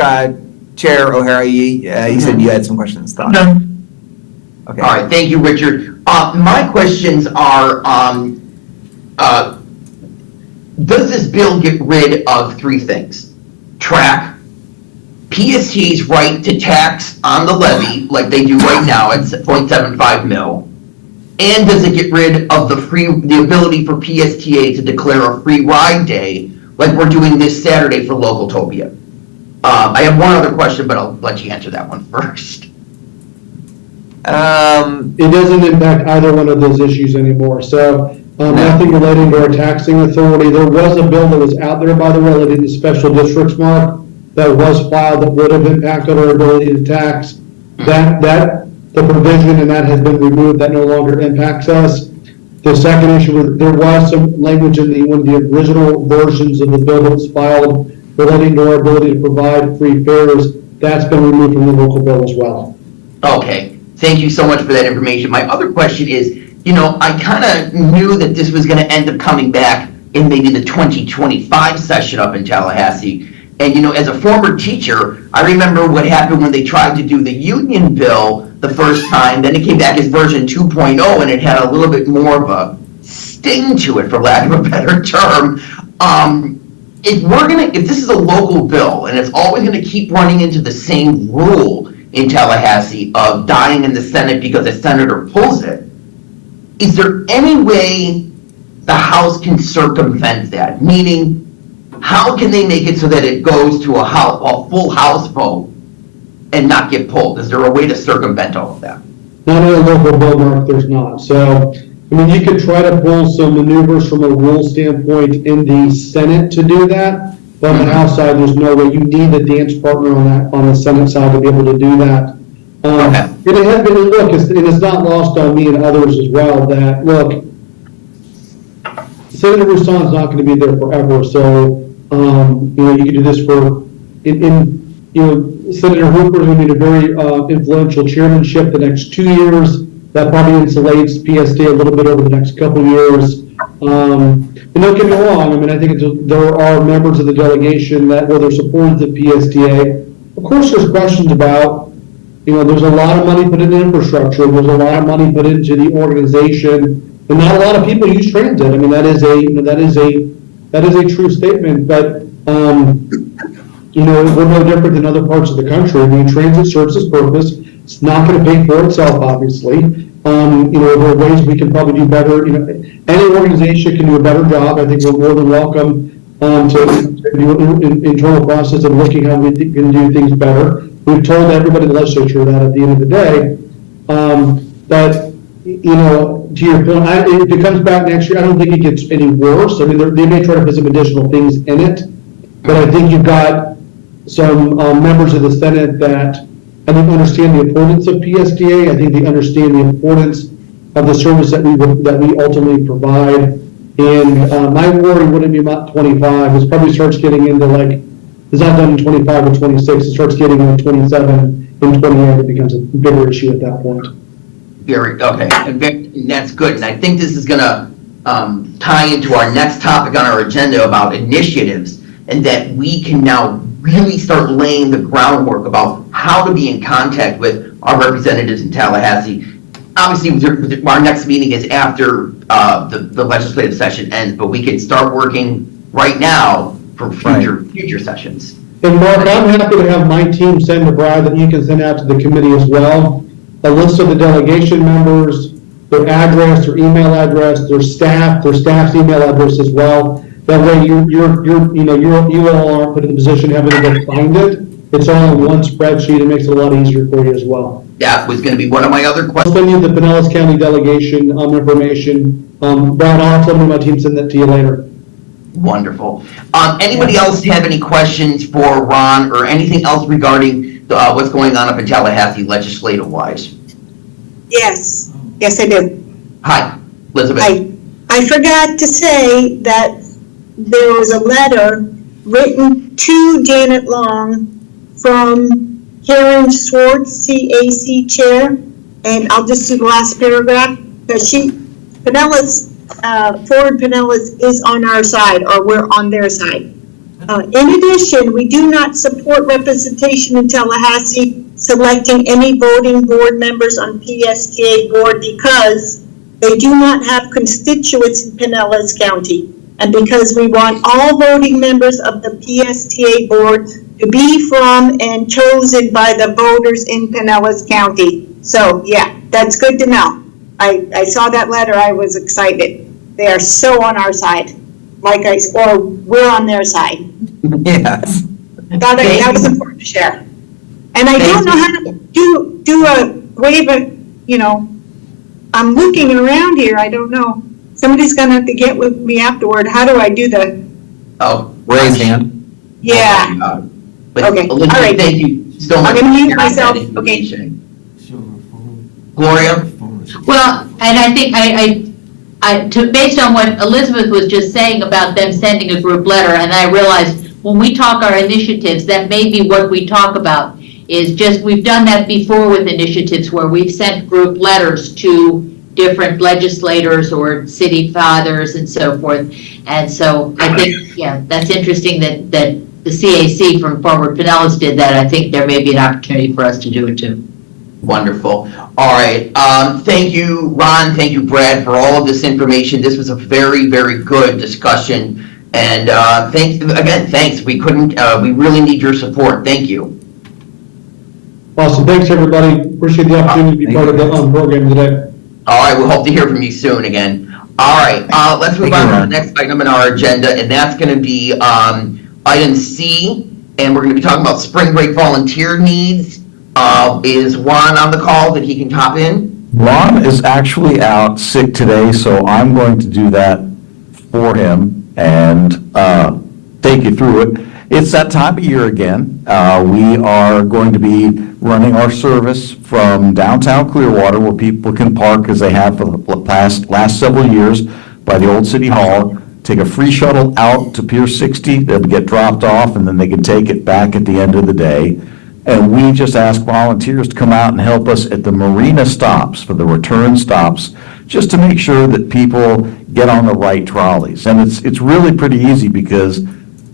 Chair O'Hara, you said you had some questions, thoughts. No. Okay. All right, thank you, Richard. My questions are, does this bill get rid of 3 things? Track, PST's right to tax on the levy, like they do right now at 0.75 mil, and does it get rid of the ability for PSTA to declare a free ride day, like we're doing this Saturday for Localtopia? I have one other question, but I'll let you answer that one first. It doesn't impact either one of those issues anymore. So nothing relating to our taxing authority. There was a bill that was out there, by the way, related to special districts, Mark, that was filed that would have impacted our ability to tax. The provision in that has been removed. That no longer impacts us. The second issue, there was some language in one of the original versions of the bill that was filed relating to our ability to provide free fares, that's been removed from the local bill as well. Okay, thank you so much for that information. My other question is, I kind of knew that this was going to end up coming back in maybe the 2025 session up in Tallahassee. And, as a former teacher, I remember what happened when they tried to do the union bill the first time. Then it came back as version 2.0, and it had a little bit more of a sting to it, for lack of a better term. If this is a local bill and it's always going to keep running into the same rule in Tallahassee of dying in the Senate because a senator pulls it, is there any way the House can circumvent that? Meaning, how can they make it so that it goes to a full House vote and not get pulled? Is there a way to circumvent all of that? Not in a local bill, Mark, there's not. So, you could try to pull some maneuvers from a rule standpoint in the Senate to do that, but on the House side, there's no way. You need a dance partner on the Senate side to be able to do that. Okay. And it has been, look, it's not lost on me and others as well that, look, Senator Roussan's not going to be there forever, so, you can do this for, Senator Hooper's going to be a very influential chairmanship the next 2 years. That probably insulates PSTA a little bit over the next couple of years. And don't get me wrong, I think there are members of the delegation that, whether supportive of the PSTA, of course there's questions about, there's a lot of money put into infrastructure, there's a lot of money put into the organization, and not a lot of people use transit. That is a true statement, but, we're no different than other parts of the country. Transit serves its purpose. It's not going to pay for itself, obviously. There are ways we can probably do better. Any organization can do a better job. I think we're more than welcome to do an internal process of looking how we can do things better. We've told everybody in the legislature that at the end of the day. But, to your point, if it comes back next year, I don't think it gets any worse. They may try to put some additional things in it, but I think you've got some members of the Senate that I think understand the importance of PSTA. I think they understand the importance of the service that we ultimately provide. And my worry wouldn't be about 25. It probably starts getting into it's not done in 25 or 26. It starts getting into 27 and 28. It becomes a bigger issue at that point. Okay, and that's good. And I think this is going to tie into our next topic on our agenda about initiatives, and that we can now really start laying the groundwork about how to be in contact with our representatives in Tallahassee. Obviously, our next meeting is after the legislative session ends, but we can start working right now for future sessions. And Mark, I'm happy to have my team send a bride that you can send out to the committee as well. A list of the delegation members, their address, their email address, their staff's email address as well. That way you all aren't put in the position of having to go find it. It's all in one spreadsheet. It makes it a lot easier for you as well. That was going to be one of my other I'll questions. send you the Pinellas County delegation information. Brad, I'll have my team send that to you later. Wonderful. Anybody else have any questions for Ron or anything else regarding what's going on up in Tallahassee legislative-wise? Yes, I do. Hi, Elizabeth. I forgot to say that there was a letter written to Janet Long from Karen Schwartz, CAC Chair, and I'll just do the last paragraph, because Ford Pinellas is on our side, or we're on their side. In addition, we do not support representation in Tallahassee selecting any voting board members on PSTA board because they do not have constituents in Pinellas County, and because we want all voting members of the PSTA board to be from and chosen by the voters in Pinellas County. So, yeah, that's good to know. I saw that letter, I was excited. They are so on our side, or we're on their side. Yes. That was important to share. And I don't know how to do a wave of, I'm looking around here, I don't know. Somebody's gonna have to get with me afterward. How do I do the, Raise hand. yeah. But Okay, Elizabeth, all right. thank you so much. I'm gonna for mute sharing myself. that information. Gloria? Well, and I think based on what Elizabeth was just saying about them sending a group letter, and I realized when we talk our initiatives, that may be what we talk about, is just, we've done that before with initiatives where we've sent group letters to different legislators or city fathers and so forth. And so I think, yeah, that's interesting that the CAC from Forward Pinellas did that. I think there may be an opportunity for us to do it too. Wonderful. All right. Thank you, Ron. Thank you, Brad, for all of this information. This was a very, very good discussion. And thanks. We really need your support. Thank you. Awesome. Thanks, everybody. Appreciate the opportunity to be part of the program today. All right. We'll hope to hear from you soon again. All right. Let's move on to the next item on our agenda, and that's going to be item C, and we're going to be talking about spring break volunteer needs. Is Juan on the call that he can hop in? Ron is actually out sick today, so I'm going to do that for him and take you through it. It's that time of year again. We are going to be running our service from downtown Clearwater, where people can park, as they have for the last several years, by the old City Hall, take a free shuttle out to Pier 60, they'll get dropped off, and then they can take it back at the end of the day. And we just ask volunteers to come out and help us at the marina stops, for the return stops, just to make sure that people get on the right trolleys. And it's really pretty easy, because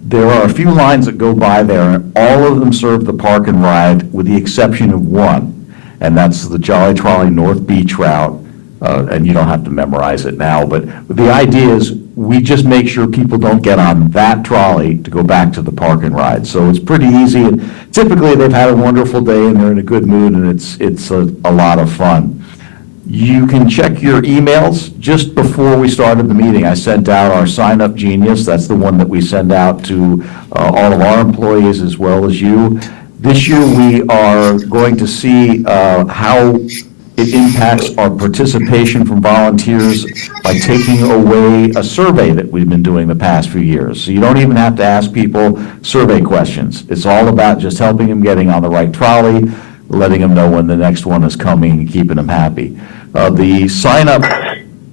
there are a few lines that go by there, and all of them serve the park and ride, with the exception of one, and that's the Jolly Trolley North Beach route. And you don't have to memorize it now, but the idea is we just make sure people don't get on that trolley to go back to the park and ride. So it's pretty easy. And typically, they've had a wonderful day and they're in a good mood, and it's a lot of fun. You can check your emails. Just before we started the meeting, I sent out our Sign Up Genius. That's the one that we send out to all of our employees as well as you. This year, we are going to see how it impacts our participation from volunteers by taking away a survey that we've been doing the past few years. So you don't even have to ask people survey questions. It's all about just helping them getting on the right trolley, letting them know when the next one is coming, and keeping them happy. The sign up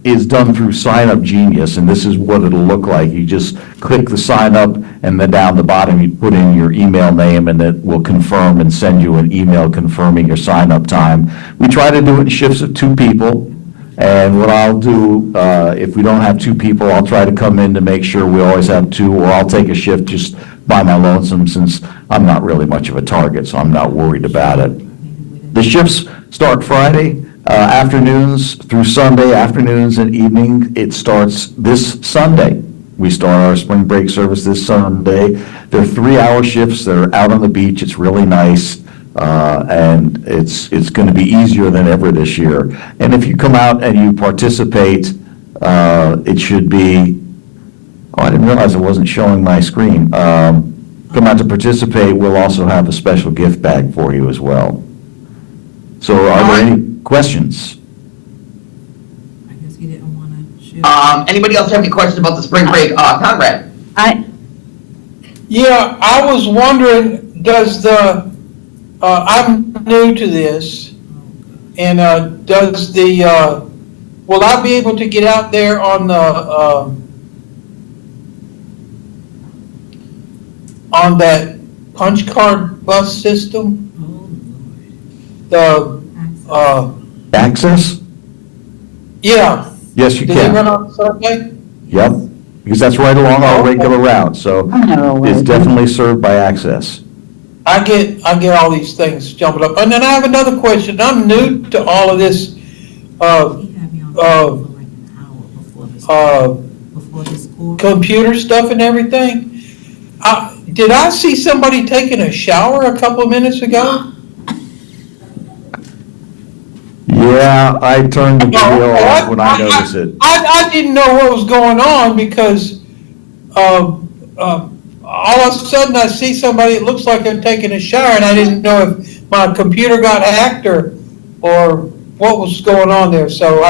is done through Sign Up Genius, and this is what it'll look like. You just click the sign up, and then down the bottom, you put in your email name, and it will confirm and send you an email confirming your sign up time. We try to do it in shifts of 2 people, and what I'll do, if we don't have 2 people, I'll try to come in to make sure we always have 2, or I'll take a shift just by my lonesome, since I'm not really much of a target, so I'm not worried about it. The shifts start Friday afternoons through Sunday afternoons and evening. It starts this Sunday. We start our spring break service this Sunday. They're 3-hour shifts. They're out on the beach. It's really nice, and it's going to be easier than ever this year. And if you come out and you participate, it should be. Oh, I didn't realize it wasn't showing my screen. Come out to participate. We'll also have a special gift bag for you as well. So are there any questions? I guess he didn't want to shoot. Anybody else have any questions about the spring break? Conrad? Yeah, I was wondering, does I'm new to this, and will I be able to get out there on that punch card bus system? Access? Yeah. Yes, you Do they run can. on Sunday? Yep, because that's right along our regular route, so it's definitely served by Access. I get all these things jumping up. And then I have another question. I'm new to all of this, He had me on the phone for like an hour before this school. computer stuff and everything. Did I see somebody taking a shower a couple of minutes ago? Yeah, I turned the video off when I noticed it. I didn't know what was going on, because all of a sudden I see somebody, it looks like they're taking a shower, and I didn't know if my computer got hacked or what was going on there. So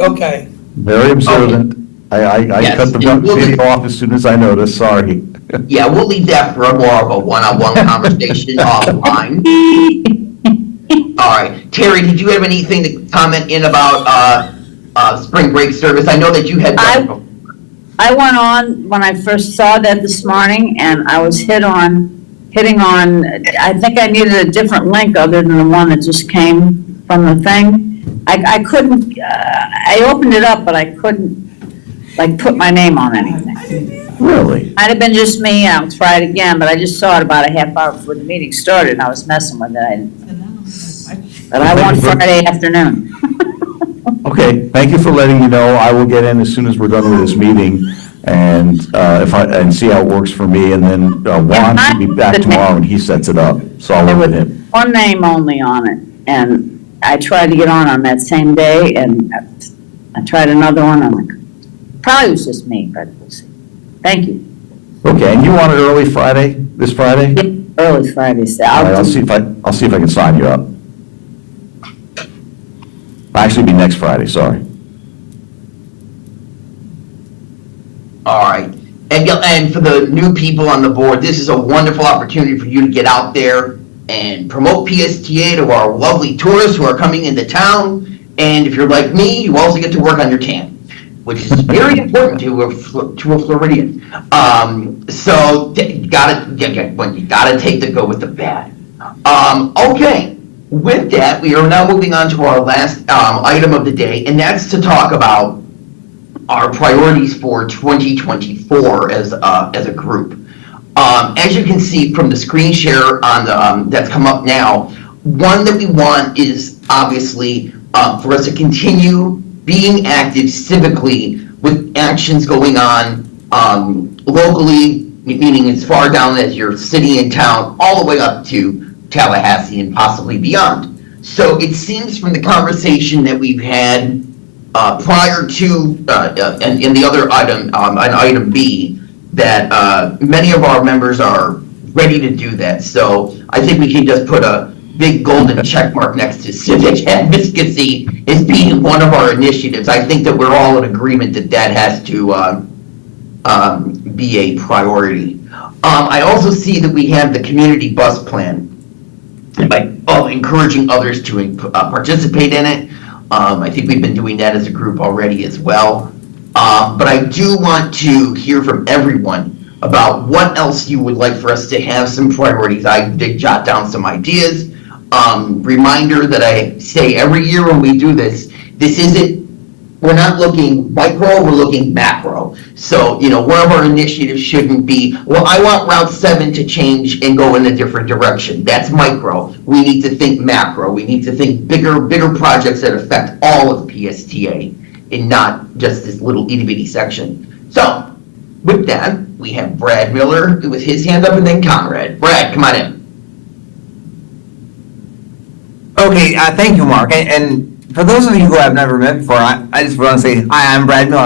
okay. Very observant. I Yes, cut the video off as soon as I noticed, sorry. Yeah, we'll leave that for more of a one-on-one conversation offline. All right, Terry, did you have anything to comment in about spring break service? I know that you had done it before. I went on when I first saw that this morning, and I was hitting on, I think I needed a different link other than the one that just came from the thing. I couldn't, I opened it up, but I couldn't, like, put my name on anything. Really? Might have been just me, I'll try it again, but I just saw it about a half hour before the meeting started, and I was messing with it. But I want Friday afternoon. Okay, thank you for letting me know. I will get in as soon as we're done with this meeting and and see how it works for me. And then Juan should be back tomorrow and he sets it up. So I'll There work was with him. one name only on it, and I tried to get on that same day, and I tried another one, I'm like, probably was just me, but we'll see. Thank you. Okay, and you want it early Friday, this Friday? Early Friday, so All right, I'll see if I can sign you up. Actually, it'll be next Friday, sorry. All right. And for the new people on the board, this is a wonderful opportunity for you to get out there and promote PSTA to our lovely tourists who are coming into town. And if you're like me, you also get to work on your tan, which is very important to a Floridian. So you gotta take the good with the bad. Okay. With that, we are now moving on to our last item of the day, and that's to talk about our priorities for 2024 as a group. As you can see from the screen share on the that's come up now, one that we want is obviously for us to continue being active civically with actions going on locally, meaning as far down as your city and town, all the way up to Tallahassee and possibly beyond. So it seems from the conversation that we've had prior to, and in the other item, on item B, that many of our members are ready to do that. So I think we can just put a big golden check mark next to civic advocacy as being one of our initiatives. I think that we're all in agreement that that has to be a priority. I also see that we have the community bus plan, and by encouraging others to participate in it. I think we've been doing that as a group already as well. But I do want to hear from everyone about what else you would like for us to have some priorities. I did jot down some ideas. Reminder that I say every year when we do this, we're not looking micro, we're looking macro. So, one of our initiatives shouldn't be, well, I want Route 7 to change and go in a different direction. That's micro. We need to think macro. We need to think bigger projects that affect all of PSTA and not just this little itty bitty section. So, with that, we have Brad Miller with his hand up and then Conrad. Brad, come on in. Okay, thank you, Mark. And for those of you who I've never met before, I just want to say, hi, I'm Brad Miller.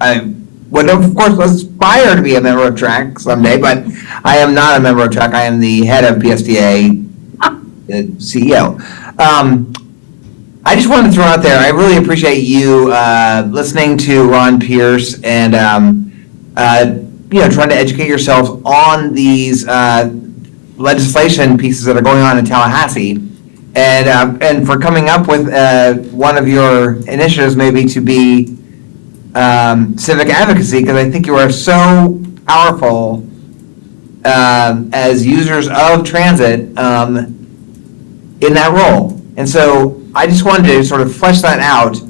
I would, of course, aspire to be a member of TRAC someday, but I am not a member of TRAC. I am the head of PSTA, the CEO. I just wanted to throw out there, I really appreciate you listening to Ron Pierce and, trying to educate yourselves on these legislation pieces that are going on in Tallahassee. And for coming up with one of your initiatives maybe to be civic advocacy, because I think you are so powerful as users of transit in that role. And so I just wanted to sort of flesh that out.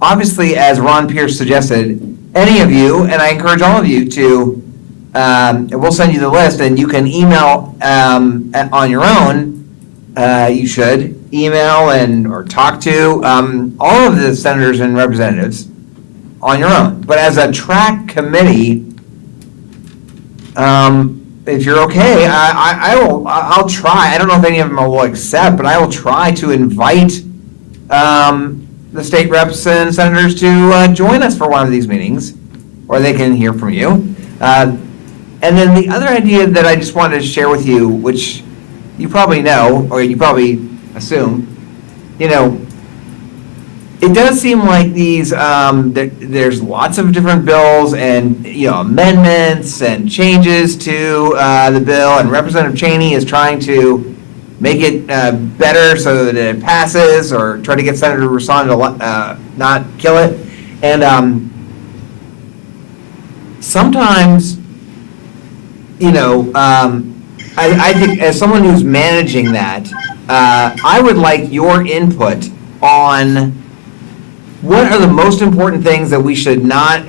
Obviously, as Ron Pierce suggested, any of you, and I encourage all of you to, we'll send you the list, and you can email on your own. You should email or talk to all of the senators and representatives on your own. But as a TRAC committee, if you're okay, I'll try. I don't know if any of them will accept, but I will try to invite the state reps and senators to join us for one of these meetings, or they can hear from you. And then the other idea that I just wanted to share with you, which you probably know, or you probably assume, it does seem like these, there's lots of different bills and, amendments and changes to the bill, and Representative Cheney is trying to make it better so that it passes, or try to get Senator Rasan to not kill it. And sometimes, I think as someone who's managing that, I would like your input on what are the most important things that we should not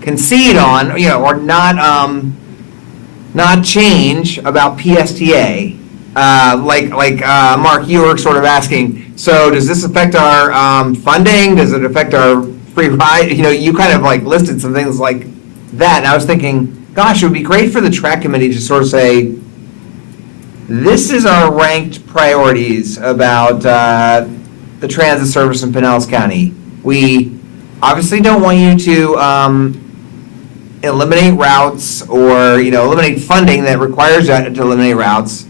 concede on, or not change about PSTA. Like Mark, you were sort of asking, so does this affect our funding? Does it affect our free ride? You kind of like listed some things like that, and I was thinking, gosh, it would be great for the track committee to sort of say, this is our ranked priorities about the transit service in Pinellas County. We obviously don't want you to eliminate routes or, eliminate funding that requires you to eliminate routes.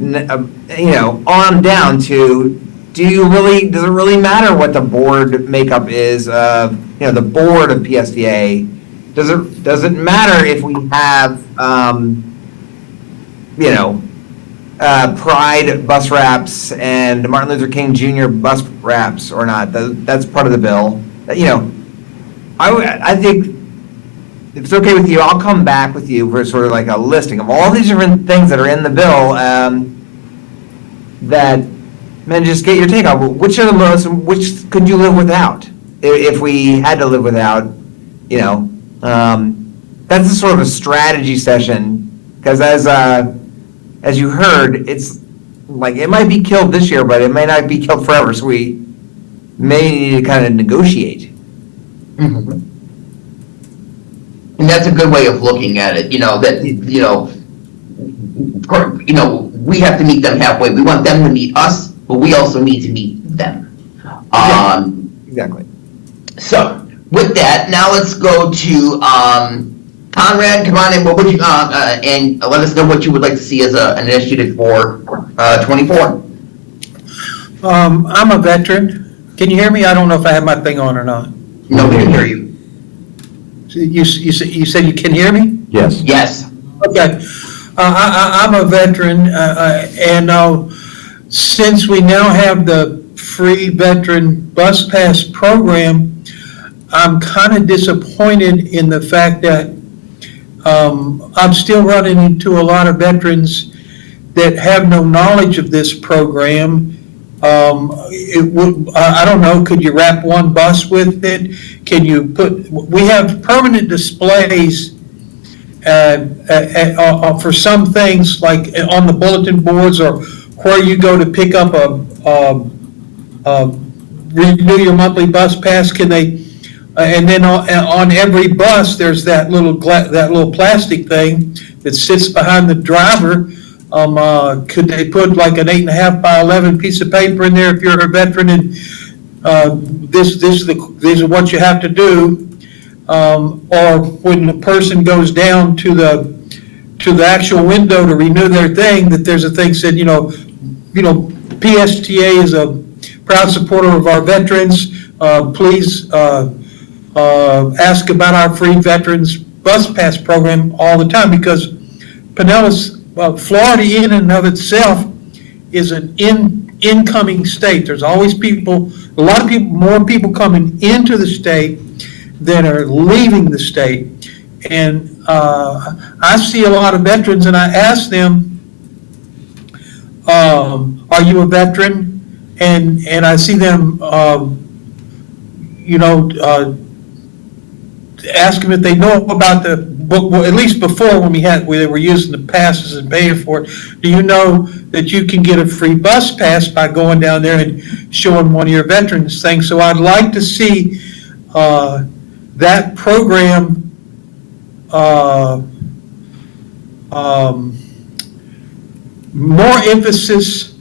On down to, does it really matter what the board makeup is of, the board of PSTA? Does it matter if we have, Pride bus wraps and Martin Luther King Jr. bus wraps or not? That's part of the bill. I think if it's okay with you, I'll come back with you for sort of like a listing of all these different things that are in the bill that, man, just get your take on which are the most, which could you live without if we had to live without, that's a sort of a strategy session, because as you heard, it's like it might be killed this year, but it may not be killed forever, so we may need to kind of negotiate. Mm-hmm. And that's a good way of looking at it, we have to meet them halfway. We want them to meet us, but we also need to meet them. Exactly. So, with that, now let's go to Conrad. Come on in. What would you and let us know what you would like to see as an initiative for 24. I'm a veteran. Can you hear me? I don't know if I have my thing on or not. No, we can hear you. You said you can hear me? Yes. Yes. Okay. I'm a veteran, and since we now have the free veteran bus pass program, I'm kind of disappointed in the fact that I'm still running into a lot of veterans that have no knowledge of this program. I don't know, could you wrap one bus with it? We have permanent displays for some things, like on the bulletin boards or where you go to pick up renew your monthly bus pass. Can they, and then on every bus, there's that little plastic thing that sits behind the driver. Could they put like an 8.5 by 11 piece of paper in there if you're a veteran, and these are what you have to do? Or when the person goes down to the actual window to renew their thing, that there's a thing said, PSTA is a proud supporter of our veterans. Please ask about our free veterans bus pass program all the time, because Pinellas, Florida in and of itself is an incoming state. There's always more people coming into the state than are leaving the state. And I see a lot of veterans, and I ask them, are you a veteran? And I see them, ask them if they know about the book. Well, at least before, when they were using the passes and paying for it. Do you know that you can get a free bus pass by going down there and showing one of your veterans things? So I'd like to see that program more emphasis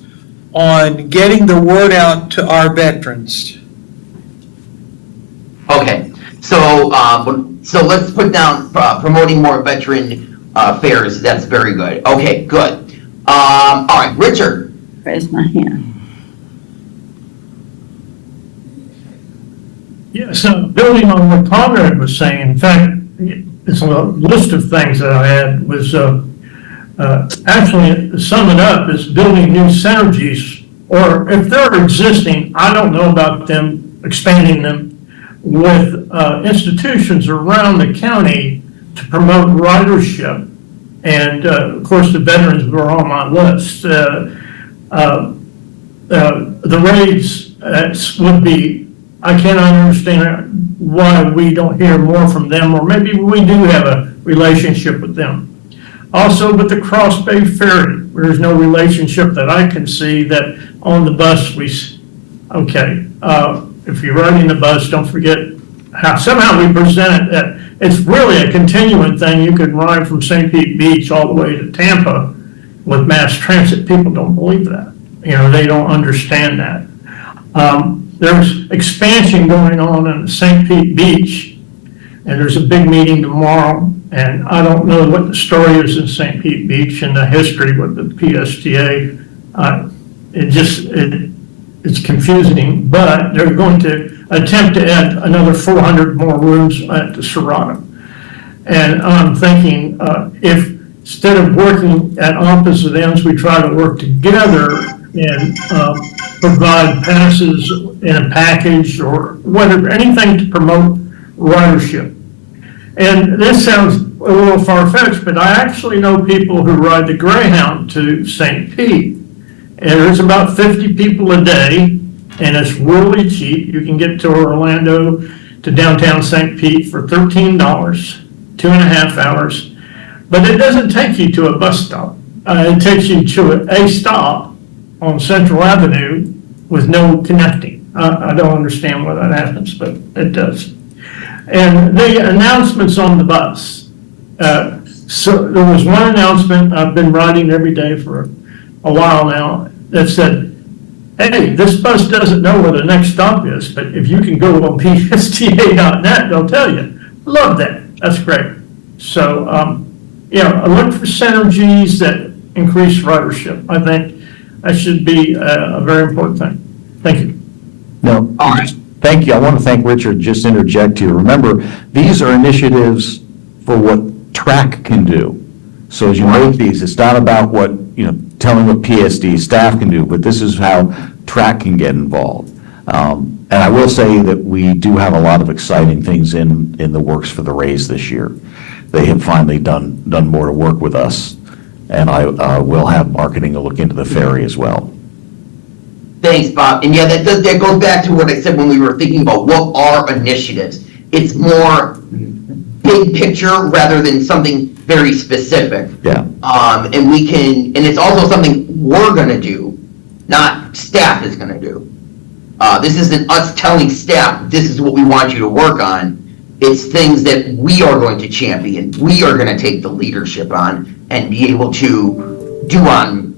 on getting the word out to our veterans. Okay. So let's put down promoting more veteran fairs. That's very good. Okay, good. All right, Richard. Raise my hand. Yeah, so building on what Conrad was saying, in fact, it's a list of things that I had was actually, to sum it up, is building new synergies, or if they're existing, I don't know about them, expanding them, with institutions around the county to promote ridership. And of course, the veterans were on my list. The rates would be, I cannot understand why we don't hear more from them, or maybe we do have a relationship with them. Also, with the Cross Bay Ferry, there's no relationship that I can see that on the bus if you're riding the bus, don't forget how somehow we present it that it's really a continuing thing. You could ride from St. Pete Beach all the way to Tampa with mass transit. People don't believe that. They don't understand that. There's expansion going on in St. Pete Beach, and there's a big meeting tomorrow, and I don't know what the story is in St. Pete Beach and the history with the PSTA. It's confusing, but they're going to attempt to add another 400 more rooms at the Serato. And I'm thinking, if instead of working at opposite ends, we try to work together and provide passes in a package or whatever, anything to promote ridership. And this sounds a little far-fetched, but I actually know people who ride the Greyhound to St. Pete. And there's about 50 people a day, and it's really cheap. You can get to Orlando, to downtown St. Pete for $13, 2.5 hours. But it doesn't take you to a bus stop. It takes you to a stop on Central Avenue with no connecting. I don't understand why that happens, but it does. And the announcements on the bus. So there was one announcement, I've been riding every day for a while now, that said, hey, this bus doesn't know where the next stop is, but if you can go on psta.net, they'll tell you. Love that. That's great. So, I look for synergies that increase ridership. I think that should be a very important thing. Thank you. No, All right. thank you. I want to thank Richard, just interject here. Remember, these are initiatives for what TRAC can do. So as you make these, it's not about what, telling what PSD staff can do, but this is how TRAC can get involved. And I will say that we do have a lot of exciting things in the works for the Rays this year. They have finally done more to work with us, and I will have marketing to look into the ferry as well. Thanks, Bob. And yeah, that goes back to what I said when we were thinking about what are initiatives. It's more big picture rather than something very specific. Yeah. And it's also something we're gonna do, not staff is gonna do. This isn't us telling staff, this is what we want you to work on. It's things that we are going to champion. We are gonna take the leadership on and be able to do on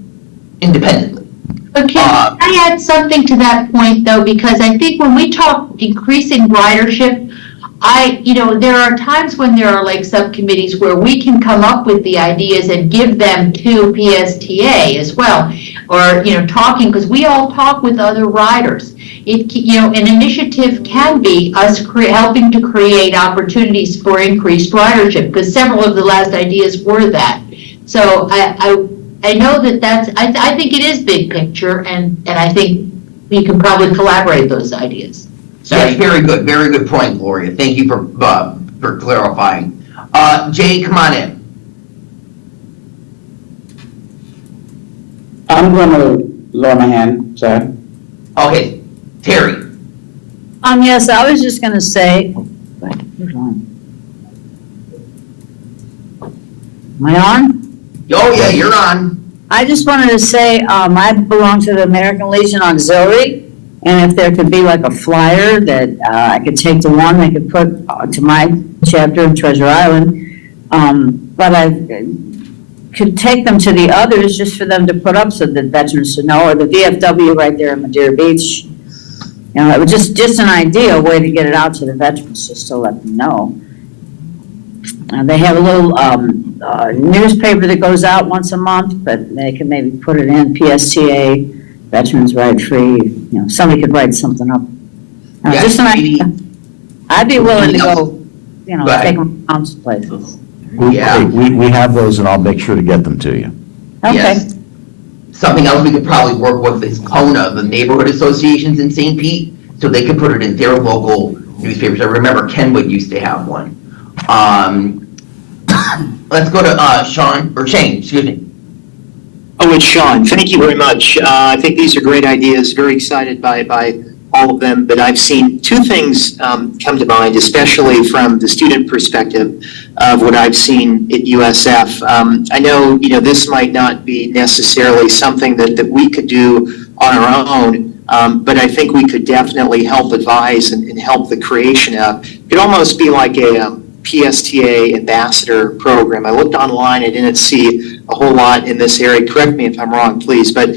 independently. Okay, can I add something to that point, though, because I think when we talk increasing ridership, there are times when there are like subcommittees where we can come up with the ideas and give them to PSTA as well, or, talking, because we all talk with other riders. An initiative can be us helping to create opportunities for increased ridership, because several of the last ideas were that. So I know I think it is big picture, and I think we can probably collaborate those ideas. Yes, very good point, Gloria. Thank you for clarifying. Jay, come on in. I'm going to lower my hand, sorry. Okay, Terry. Yes, I was just gonna say, am I on? Oh, yeah, you're on. I just wanted to say, I belong to the American Legion Auxiliary, and if there could be like a flyer that I could take to one, I could put to my chapter in Treasure Island, but I could take them to the others just for them to put up so that veterans should know, or the VFW right there in Madeira Beach. It was just an idea, a way to get it out to the veterans, just to let them know. They have a little newspaper that goes out once a month, but they can maybe put it in PSTA, Veterans Ride Free, somebody could write something up. Yes, Just an idea. I'd be willing to go, Go ahead. take them out to places. Yeah. We have those, and I'll make sure to get them to you. Okay. Yes. Something else we could probably work with is KONA, the neighborhood associations in St. Pete, so they could put it in their local newspapers. I remember Kenwood used to have one. Let's go to Shane, excuse me. Oh, it's Sean. Thank you very much. I think these are great ideas. Very excited by all of them. But I've seen two things come to mind, especially from the student perspective of what I've seen at USF. I know, this might not be necessarily something that we could do on our own, but I think we could definitely help advise and help the creation of. It could almost be like a PSTA ambassador program. I looked online, I didn't see a whole lot in this area. Correct me if I'm wrong, please, but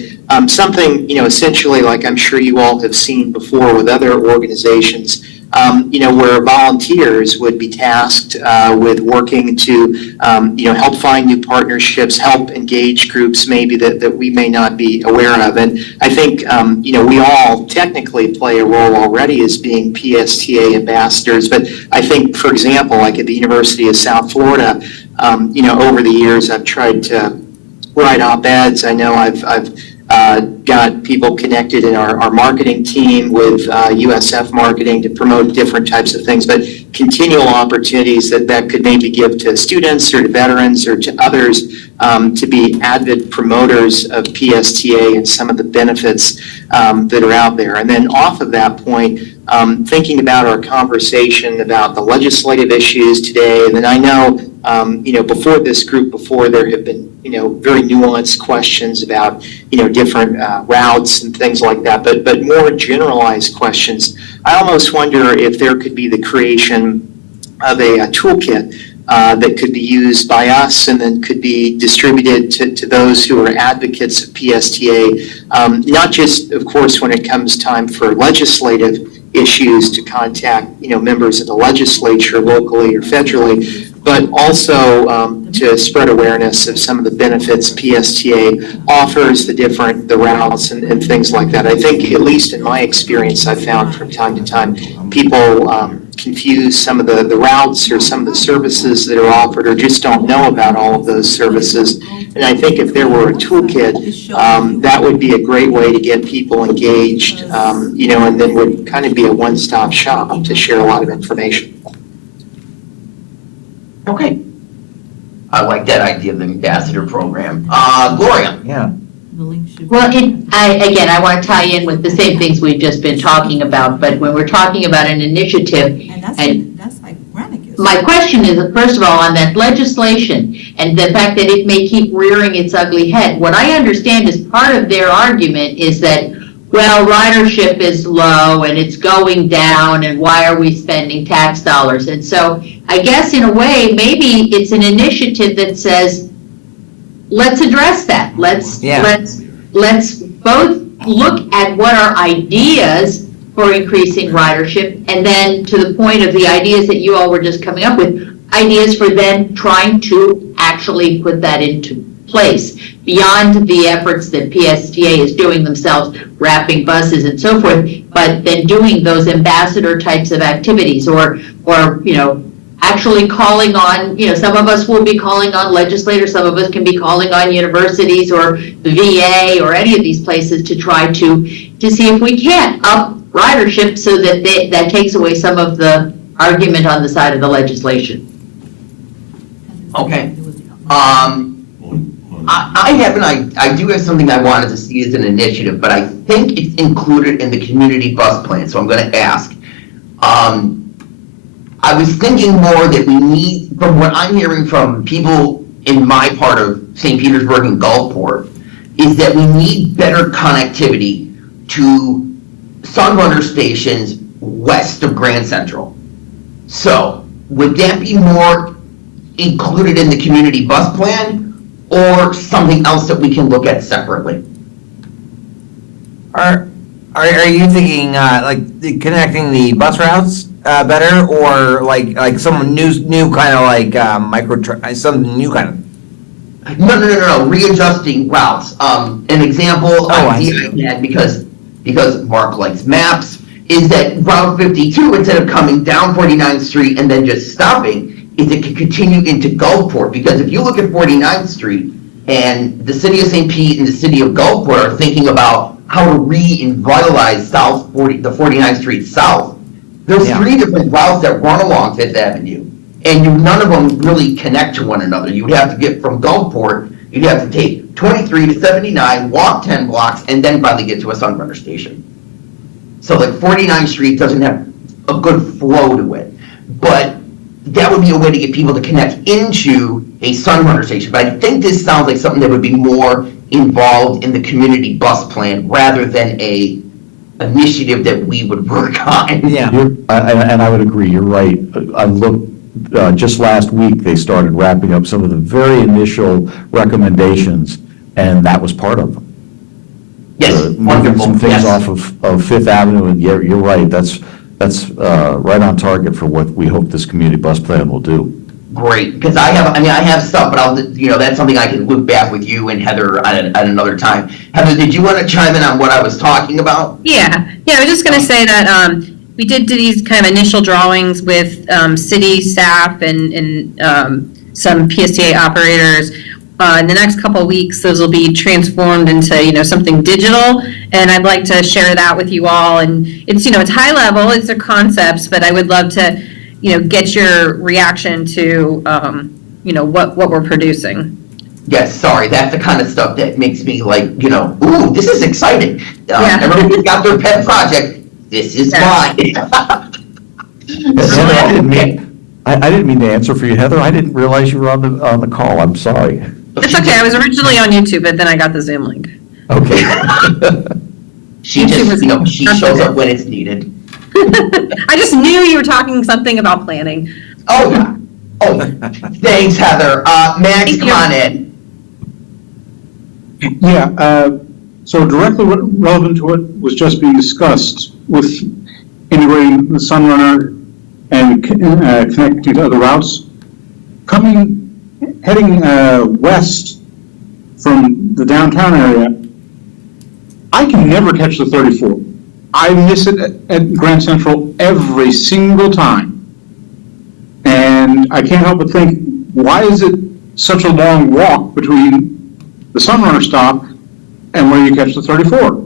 something, essentially like I'm sure you all have seen before with other organizations, where volunteers would be tasked with working to, help find new partnerships, help engage groups maybe that we may not be aware of. And I think, we all technically play a role already as being PSTA ambassadors. But I think, for example, like at the University of South Florida, over the years, I've tried to write op-eds. I know I've got people connected in our marketing team with USF marketing to promote different types of things, but continual opportunities that could maybe give to students or to veterans or to others to be avid promoters of PSTA and some of the benefits that are out there. And then off of that point, thinking about our conversation about the legislative issues today, and then I know, before this group, there have been, very nuanced questions about, different routes and things like that, but more generalized questions. I almost wonder if there could be the creation of a toolkit that could be used by us and then could be distributed to those who are advocates of PSTA, not just, of course, when it comes time for legislative issues to contact, members of the legislature locally or federally, but also to spread awareness of some of the benefits PSTA offers, the routes and things like that. I think, at least in my experience, I've found from time to time, people confuse some of the routes or some of the services that are offered or just don't know about all of those services. And I think if there were a toolkit, that would be a great way to get people engaged, and then would kind of be a one-stop shop to share a lot of information. Okay. I like that idea of the ambassador program. Gloria? Yeah. The link should. Well, I want to tie in with the same things we've just been talking about, but when we're talking about an initiative, And that's like Granicus. my question is, first of all, on that legislation and the fact that it may keep rearing its ugly head, what I understand is part of their argument is that, well, ridership is low and it's going down, and why are we spending tax dollars? And so I guess in a way, maybe it's an initiative that says, let's address that. Let's both look at what are ideas for increasing ridership, and then to the point of the ideas that you all were just coming up with, ideas for then trying to actually put that into place beyond the efforts that PSTA is doing themselves, wrapping buses and so forth, but then doing those ambassador types of activities or actually calling on, some of us will be calling on legislators, some of us can be calling on universities or the VA or any of these places to try to see if we can't up ridership so that that takes away some of the argument on the side of the legislation. Okay. I do have something I wanted to see as an initiative, but I think it's included in the community bus plan, so I'm going to ask. I was thinking more that we need, from what I'm hearing from people in my part of St. Petersburg and Gulfport, is that we need better connectivity to Sunrunner stations west of Grand Central. So, would that be more included in the community bus plan, or something else that we can look at separately? Are you thinking connecting the bus routes better, or like some new kind of like something new kind of? No. Readjusting routes. An example I had because Mark likes maps is that Route 52, instead of coming down 49th Street and then just stopping, is it could continue into Gulfport. Because if you look at 49th Street and the city of St. Pete and the city of Gulfport are thinking about how to revitalize the 49th Street South, There's Yeah. 3 different routes that run along Fifth Avenue, and none of them really connect to one another. You would have to get from Gulfport, you'd have to take 23 to 79, walk 10 blocks, and then finally get to a Sunrunner station. So like 49th Street doesn't have a good flow to it, but that would be a way to get people to connect into a Sunrunner station. But I think this sounds like something that would be more involved in the community bus plan rather than a initiative that we would work on. Yeah. And I would agree, you're right. I looked, just last week, they started wrapping up some of the very initial recommendations, and that was part of them. Yes, Moving wonderful, some things yes. off of Fifth Avenue, and you're right, that's right on target for what we hope this community bus plan will do. Great, because I have stuff, but that's something I can loop back with you and Heather at another time. Heather, did you want to chime in on what I was talking about? Yeah, I was just going to say that we did do these kind of initial drawings with city staff and some PSTA operators. In the next couple of weeks, those will be transformed into, something digital, and I'd like to share that with you all. And it's, it's high level, it's their concepts, but I would love to, get your reaction to, what we're producing. Yes, sorry, that's the kind of stuff that makes me like, ooh, this is exciting. Yeah. Everybody's got their pet project, this is mine. Heather, I didn't mean to answer for you, Heather, I didn't realize you were on the call, I'm sorry. It's okay, I was originally on YouTube, but then I got the Zoom link. Okay. She just, she shows up when it's needed. I just knew you were talking something about planning. Oh, yeah. Oh, thanks, Heather. Max, come on in. Yeah, so directly relevant to what was just being discussed with integrating the Sunrunner and connecting to other routes. Heading west from the downtown area, I can never catch the 34. I miss it at Grand Central every single time. And I can't help but think, why is it such a long walk between the Sunrunner stop and where you catch the 34?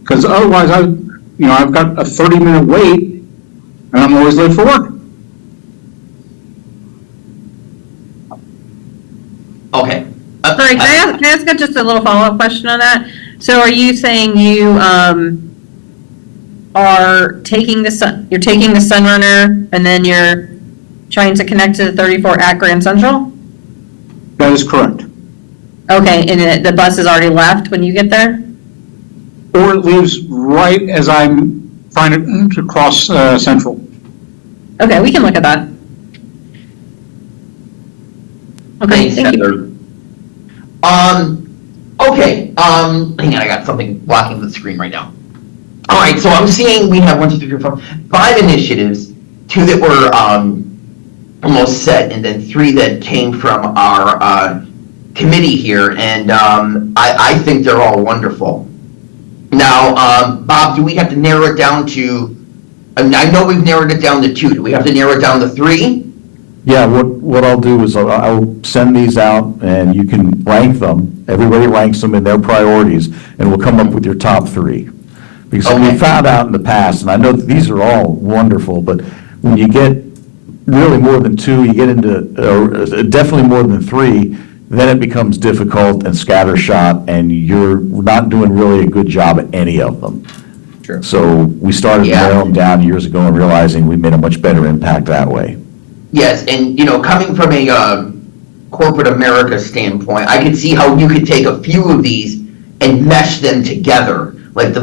Because otherwise, I've got a 30-minute wait, and I'm always late for work. Okay. Sorry, can I ask just a little follow-up question on that? So are you saying you are taking the Sunrunner and then you're trying to connect to the 34 at Grand Central? That is correct. Okay, and the bus is already left when you get there? Or it leaves right as I'm trying to cross Central. Okay, we can look at that. Okay, Thanks, thank you. Heather. Okay, hang on, I got something blocking the screen right now. All right, so I'm seeing we have 1, 2, 3, 4, 5 initiatives, 2 that were almost set, and then 3 that came from our committee here, and I think they're all wonderful. Now, Bob, do we have to narrow it down to, I know we've narrowed it down to 2, do we have to narrow it down to 3? Yeah, what I'll do is I'll send these out, and you can rank them, everybody ranks them in their priorities, and we'll come up with your top 3. Because Okay. we found out in the past, and I know that these are all wonderful, but when you get really more than 2, you get into, definitely more than 3, then it becomes difficult and scattershot, and you're not doing really a good job at any of them. Sure. So we started to Yeah. narrow them down years ago and realizing we made a much better impact that way. Yes, and coming from a corporate America standpoint, I could see how you could take a few of these and mesh them together. Like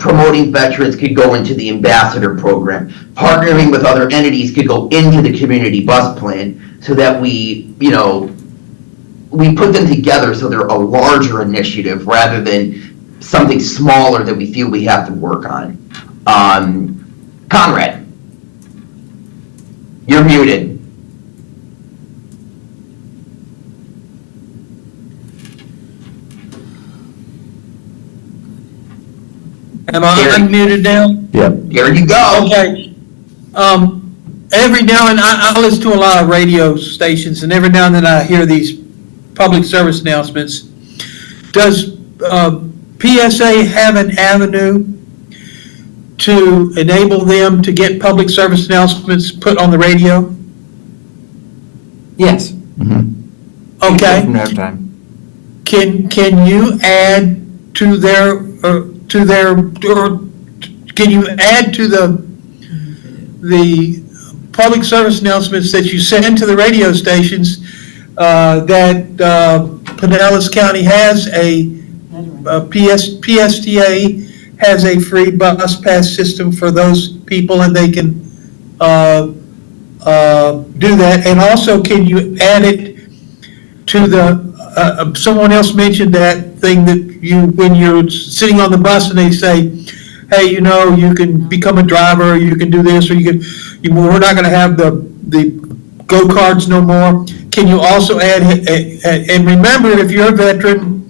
promoting veterans could go into the ambassador program. Partnering with other entities could go into the community bus plan so that we put them together so they're a larger initiative rather than something smaller that we feel we have to work on. Conrad, you're muted. Am I unmuted now? Yep. There you go. Okay. Every now and I listen to a lot of radio stations, and every now and then I hear these public service announcements. Does PSA have an avenue to enable them to get public service announcements put on the radio? Yes. Okay. From time to time. Can you add to their, or can you add to the public service announcements that you send to the radio stations, that Pinellas County has PSTA has a free bus pass system for those people, and they can do that? And also, can you add it to the, someone else mentioned that thing that when you're sitting on the bus and they say, hey, you know, you can become a driver, or you can do this, or we're not gonna have the go-karts no more. Can you also add, and remember, if you're a veteran,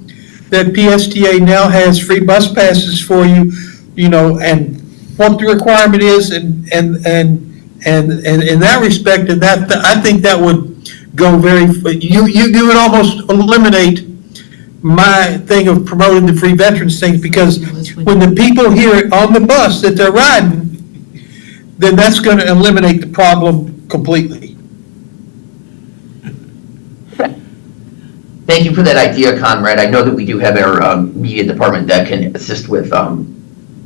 that PSTA now has free bus passes for you, you know, and what the requirement is, and in that respect, and that, I think that would go you would almost eliminate my thing of promoting the free veterans thing, because when the people hear it on the bus that they're riding, then that's going to eliminate the problem completely. Thank you for that idea, Conrad. I know that we do have our media department that can assist with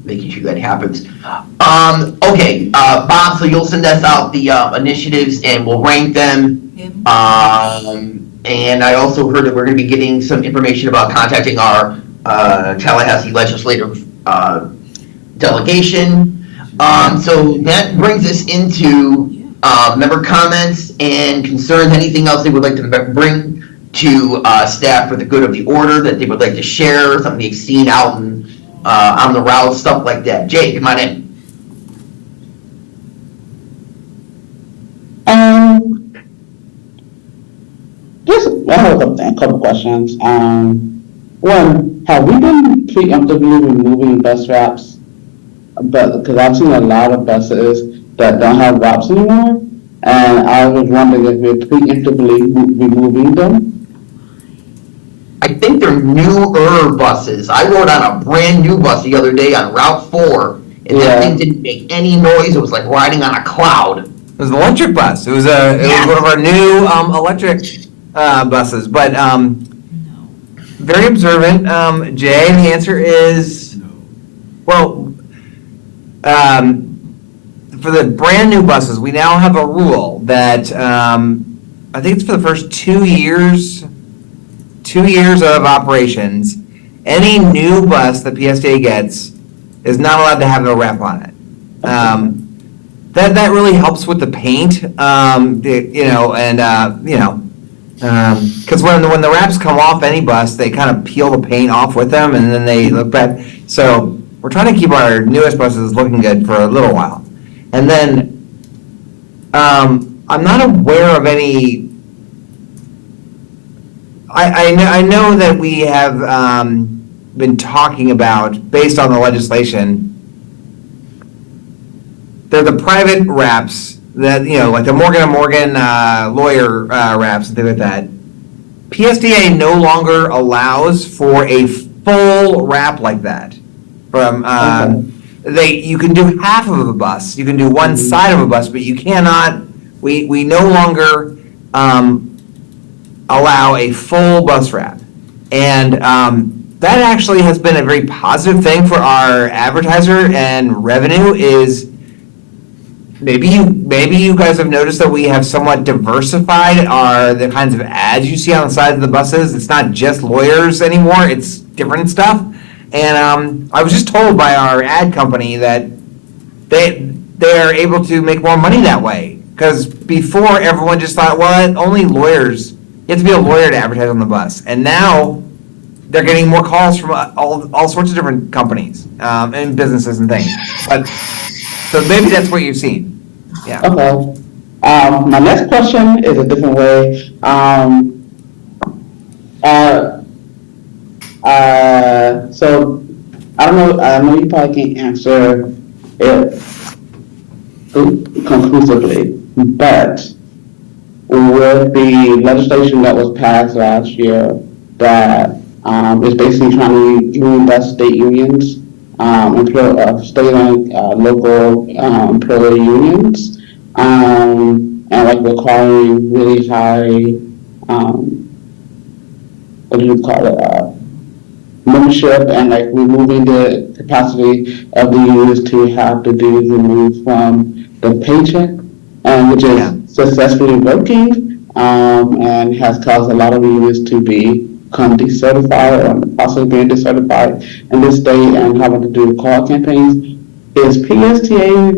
making sure that happens. Okay, Bob, so you'll send us out the initiatives and we'll rank them. And I also heard that we're going to be getting some information about contacting our Tallahassee legislative delegation. So that brings us into member comments and concerns. Anything else they would like to bring to staff for the good of the order that they would like to share, something they've seen out on the route, stuff like that. Jay, come on in. Just I have a couple questions. One, have we been preemptively removing bus wraps? But because I've seen a lot of buses that don't have wraps anymore, and I was wondering if we're preemptively removing them. I think they're newer buses. I rode on a brand new bus the other day on Route 4, and that thing didn't make any noise. It was like riding on a cloud. It was an electric bus. It was one of our new electric buses, but very observant. Jay, the answer is, well, for the brand new buses, we now have a rule that I think it's for the first 2 years of operations, any new bus that PSTA gets is not allowed to have a wrap on it. That really helps with the paint, because when the wraps come off any bus, they kind of peel the paint off with them, and then they look bad. So we're trying to keep our newest buses looking good for a little while. And then I'm not aware of any. I know that we have been talking about, based on the legislation, they're the private wraps that, like the Morgan & Morgan lawyer wraps and things like that. PSTA no longer allows for a full wrap like that. From you can do half of a bus, you can do one side of a bus, but you cannot. We no longer allow a full bus wrap, and that actually has been a very positive thing for our advertiser and revenue. Is maybe you guys have noticed that we have somewhat diversified the kinds of ads you see on the sides of the buses. It's not just lawyers anymore, it's different stuff. And I was just told by our ad company that they're able to make more money that way, because before everyone just thought, well, only lawyers, you have to be a lawyer to advertise on the bus, and now they're getting more calls from all sorts of different companies and businesses and things. But so maybe that's what you've seen. Yeah. Okay. My next question is a different way. So I don't know. I know you probably can't answer it conclusively, but with the legislation that was passed last year that is basically trying to reimburse state unions state and local employee unions, and like requiring really high, what do you call it, membership, and like removing the capacity of the unions to have the dues removed from the paycheck, and which is successfully working, and has caused a lot of unions to become decertified or possibly being decertified in this state and having to do call campaigns. Is PSTA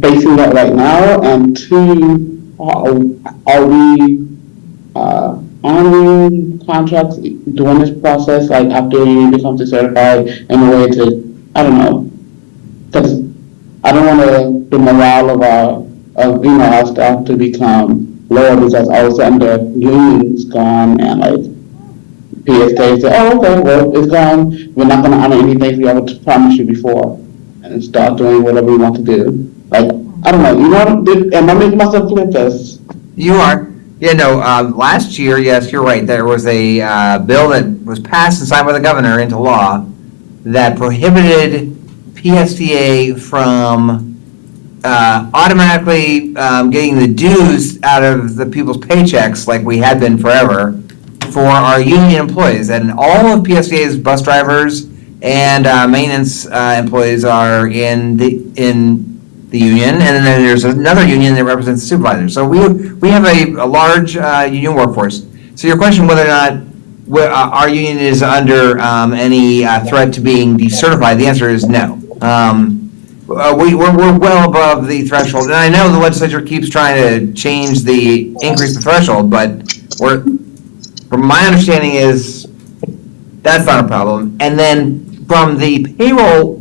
facing that right now? And two, are we honoring contracts during this process, like after you become decertified, in a way to, I don't know, because I don't want the morale of our staff to become lower because all of a sudden the union's gone and like PSTA say, oh, okay, well, it's gone. We're not going to honor anything we ever promised you before, and start doing whatever we want to do. Like, I don't know, am I making myself clear? Because You are. Last year, yes, you're right, there was a bill that was passed and signed by the governor into law that prohibited PSTA from automatically getting the dues out of the people's paychecks like we had been forever for our union employees. And all of PSTA's bus drivers and maintenance employees are in the union, and then there's another union that represents the supervisors. So we have a large union workforce. So your question whether or not our union is under any threat to being decertified, the answer is no. We're well above the threshold, and I know the legislature keeps trying to increase the threshold, but from my understanding is that's not a problem. And then from the payroll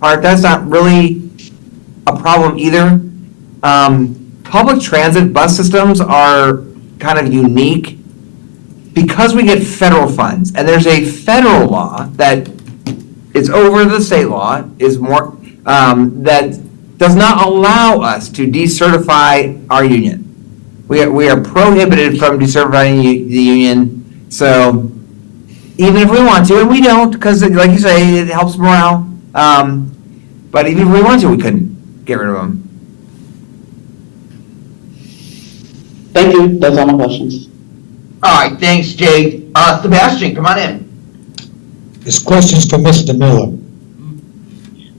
part, that's not really a problem either. Public transit bus systems are kind of unique because we get federal funds, and there's a federal law that is over the state law, is more, that does not allow us to decertify our union. We are prohibited from decertifying the union, so even if we want to, and we don't, because like you say, it helps morale, but even if we want to, we couldn't get rid of them. thank you, that's all my questions. All right, thanks, Jay. Sebastian, come on in. This question's for Mr. Miller.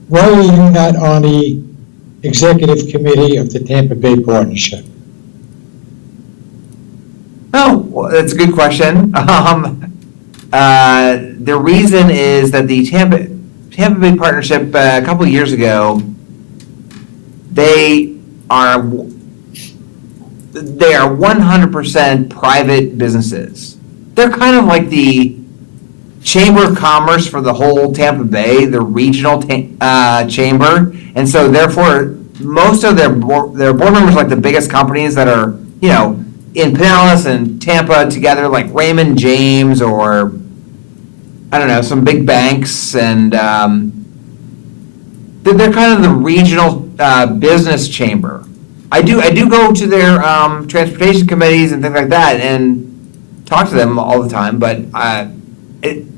Why are you not on the executive committee of the Tampa Bay Partnership? Oh, well, that's a good question. The reason is that the Tampa Bay Partnership, a couple of years ago, they are 100% private businesses. They're kind of like the Chamber of Commerce for the whole Tampa Bay, the regional chamber, and so therefore most of their board members, like the biggest companies that are in Pinellas and Tampa together, like Raymond James or I don't know, some big banks, and they're kind of the regional business chamber. I do go to their transportation committees and things like that and talk to them all the time, but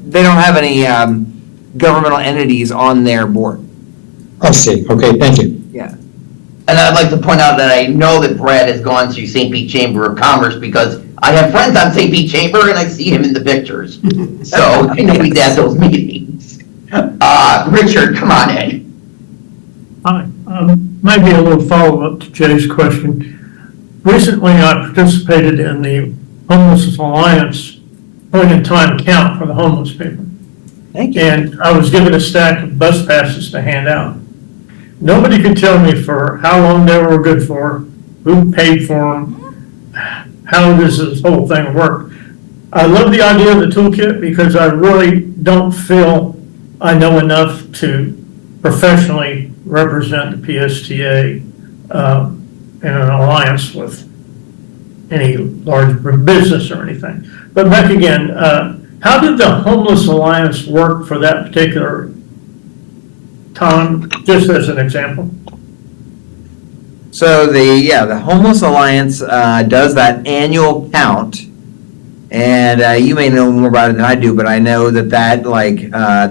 they don't have any governmental entities on their board. I see, okay, thank you. Yeah. And I'd like to point out that I know that Brad has gone to St. Pete Chamber of Commerce because I have friends on St. Pete Chamber and I see him in the pictures. So I know he's at those meetings. Richard, come on in. Hi, maybe a little follow-up to Jay's question. Recently, I participated in the Homeless Alliance point-in-time count for the homeless people. Thank you. And I was given a stack of bus passes to hand out. Nobody could tell me for how long they were good for, who paid for them, how does this whole thing work. I love the idea of the toolkit because I really don't feel I know enough to professionally represent the PSTA in an alliance with any large business or anything. But back again, how did the Homeless Alliance work for that particular time, just as an example? So the Homeless Alliance does that annual count, And you may know more about it than I do, but I know that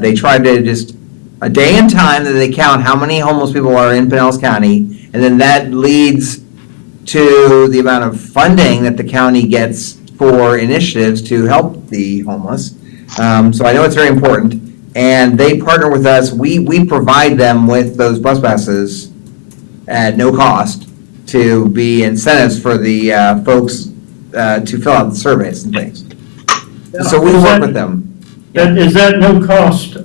they try to just, a day and time that they count how many homeless people are in Pinellas County, and then that leads to the amount of funding that the county gets for initiatives to help the homeless. So I know it's very important, and they partner with us. We provide them with those bus passes at no cost to be incentives for the folks to fill out the surveys and things. So we work with them. Is that no cost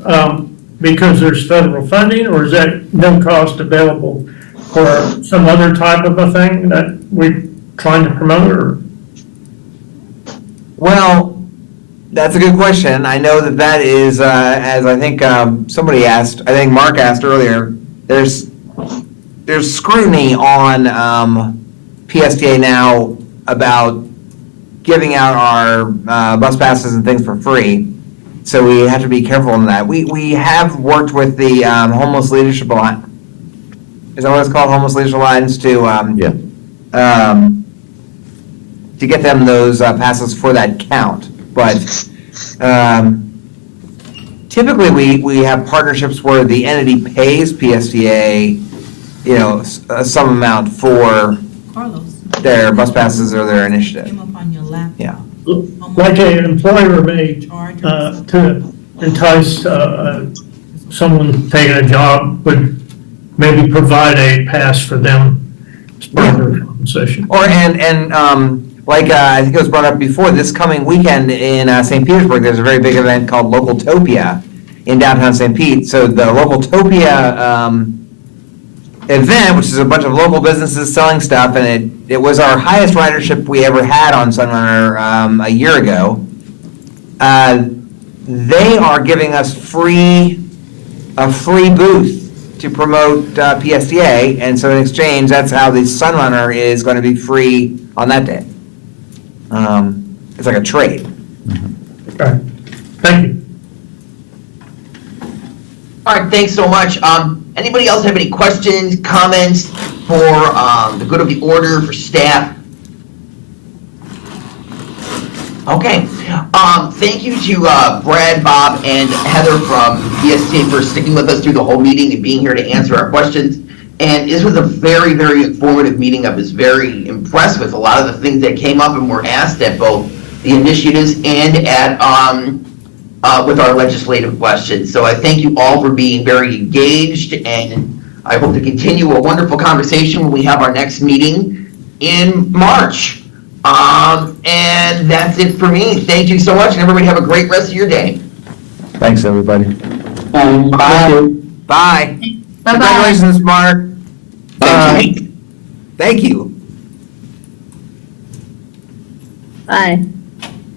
because there's federal funding, or is that no cost available for some other type of a thing that we're trying to promote, or? Well, that's a good question. I know that is, as I think somebody asked, I think Mark asked earlier, there's scrutiny on PSTA now about giving out our bus passes and things for free. So we have to be careful in that. We have worked with the Homeless Leadership Alliance. Is that what it's called, Homeless Leadership Alliance, to get them those passes for that count. But typically, we have partnerships where the entity pays PSTA, some amount for Carlos, their bus passes or their initiative. came up on your lap. Yeah. Like an employer may, to entice someone taking a job, would maybe provide a pass for them as part of their compensation. Or, I think it was brought up before, this coming weekend in St. Petersburg, there's a very big event called Localtopia in downtown St. Pete. So the Localtopia event, which is a bunch of local businesses selling stuff, and it was our highest ridership we ever had on Sunrunner a year ago. They are giving us a free booth to promote PSTA, and so in exchange, that's how the Sunrunner is going to be free on that day. It's like a trade. Okay, thank you. All right, thanks so much. Anybody else have any questions, comments for the good of the order, for staff? Okay. Thank you to Brad, Bob, and Heather from PSTA for sticking with us through the whole meeting and being here to answer our questions. And this was a very, very informative meeting. I was very impressed with a lot of the things that came up and were asked at both the initiatives and at with our legislative questions. So I thank you all for being very engaged, and I hope to continue a wonderful conversation when we have our next meeting in March. And that's it for me. Thank you so much, and everybody have a great rest of your day. Thanks, everybody. Bye. Bye. Bye-bye. Congratulations, Mark. Thank you. Thank you. Bye.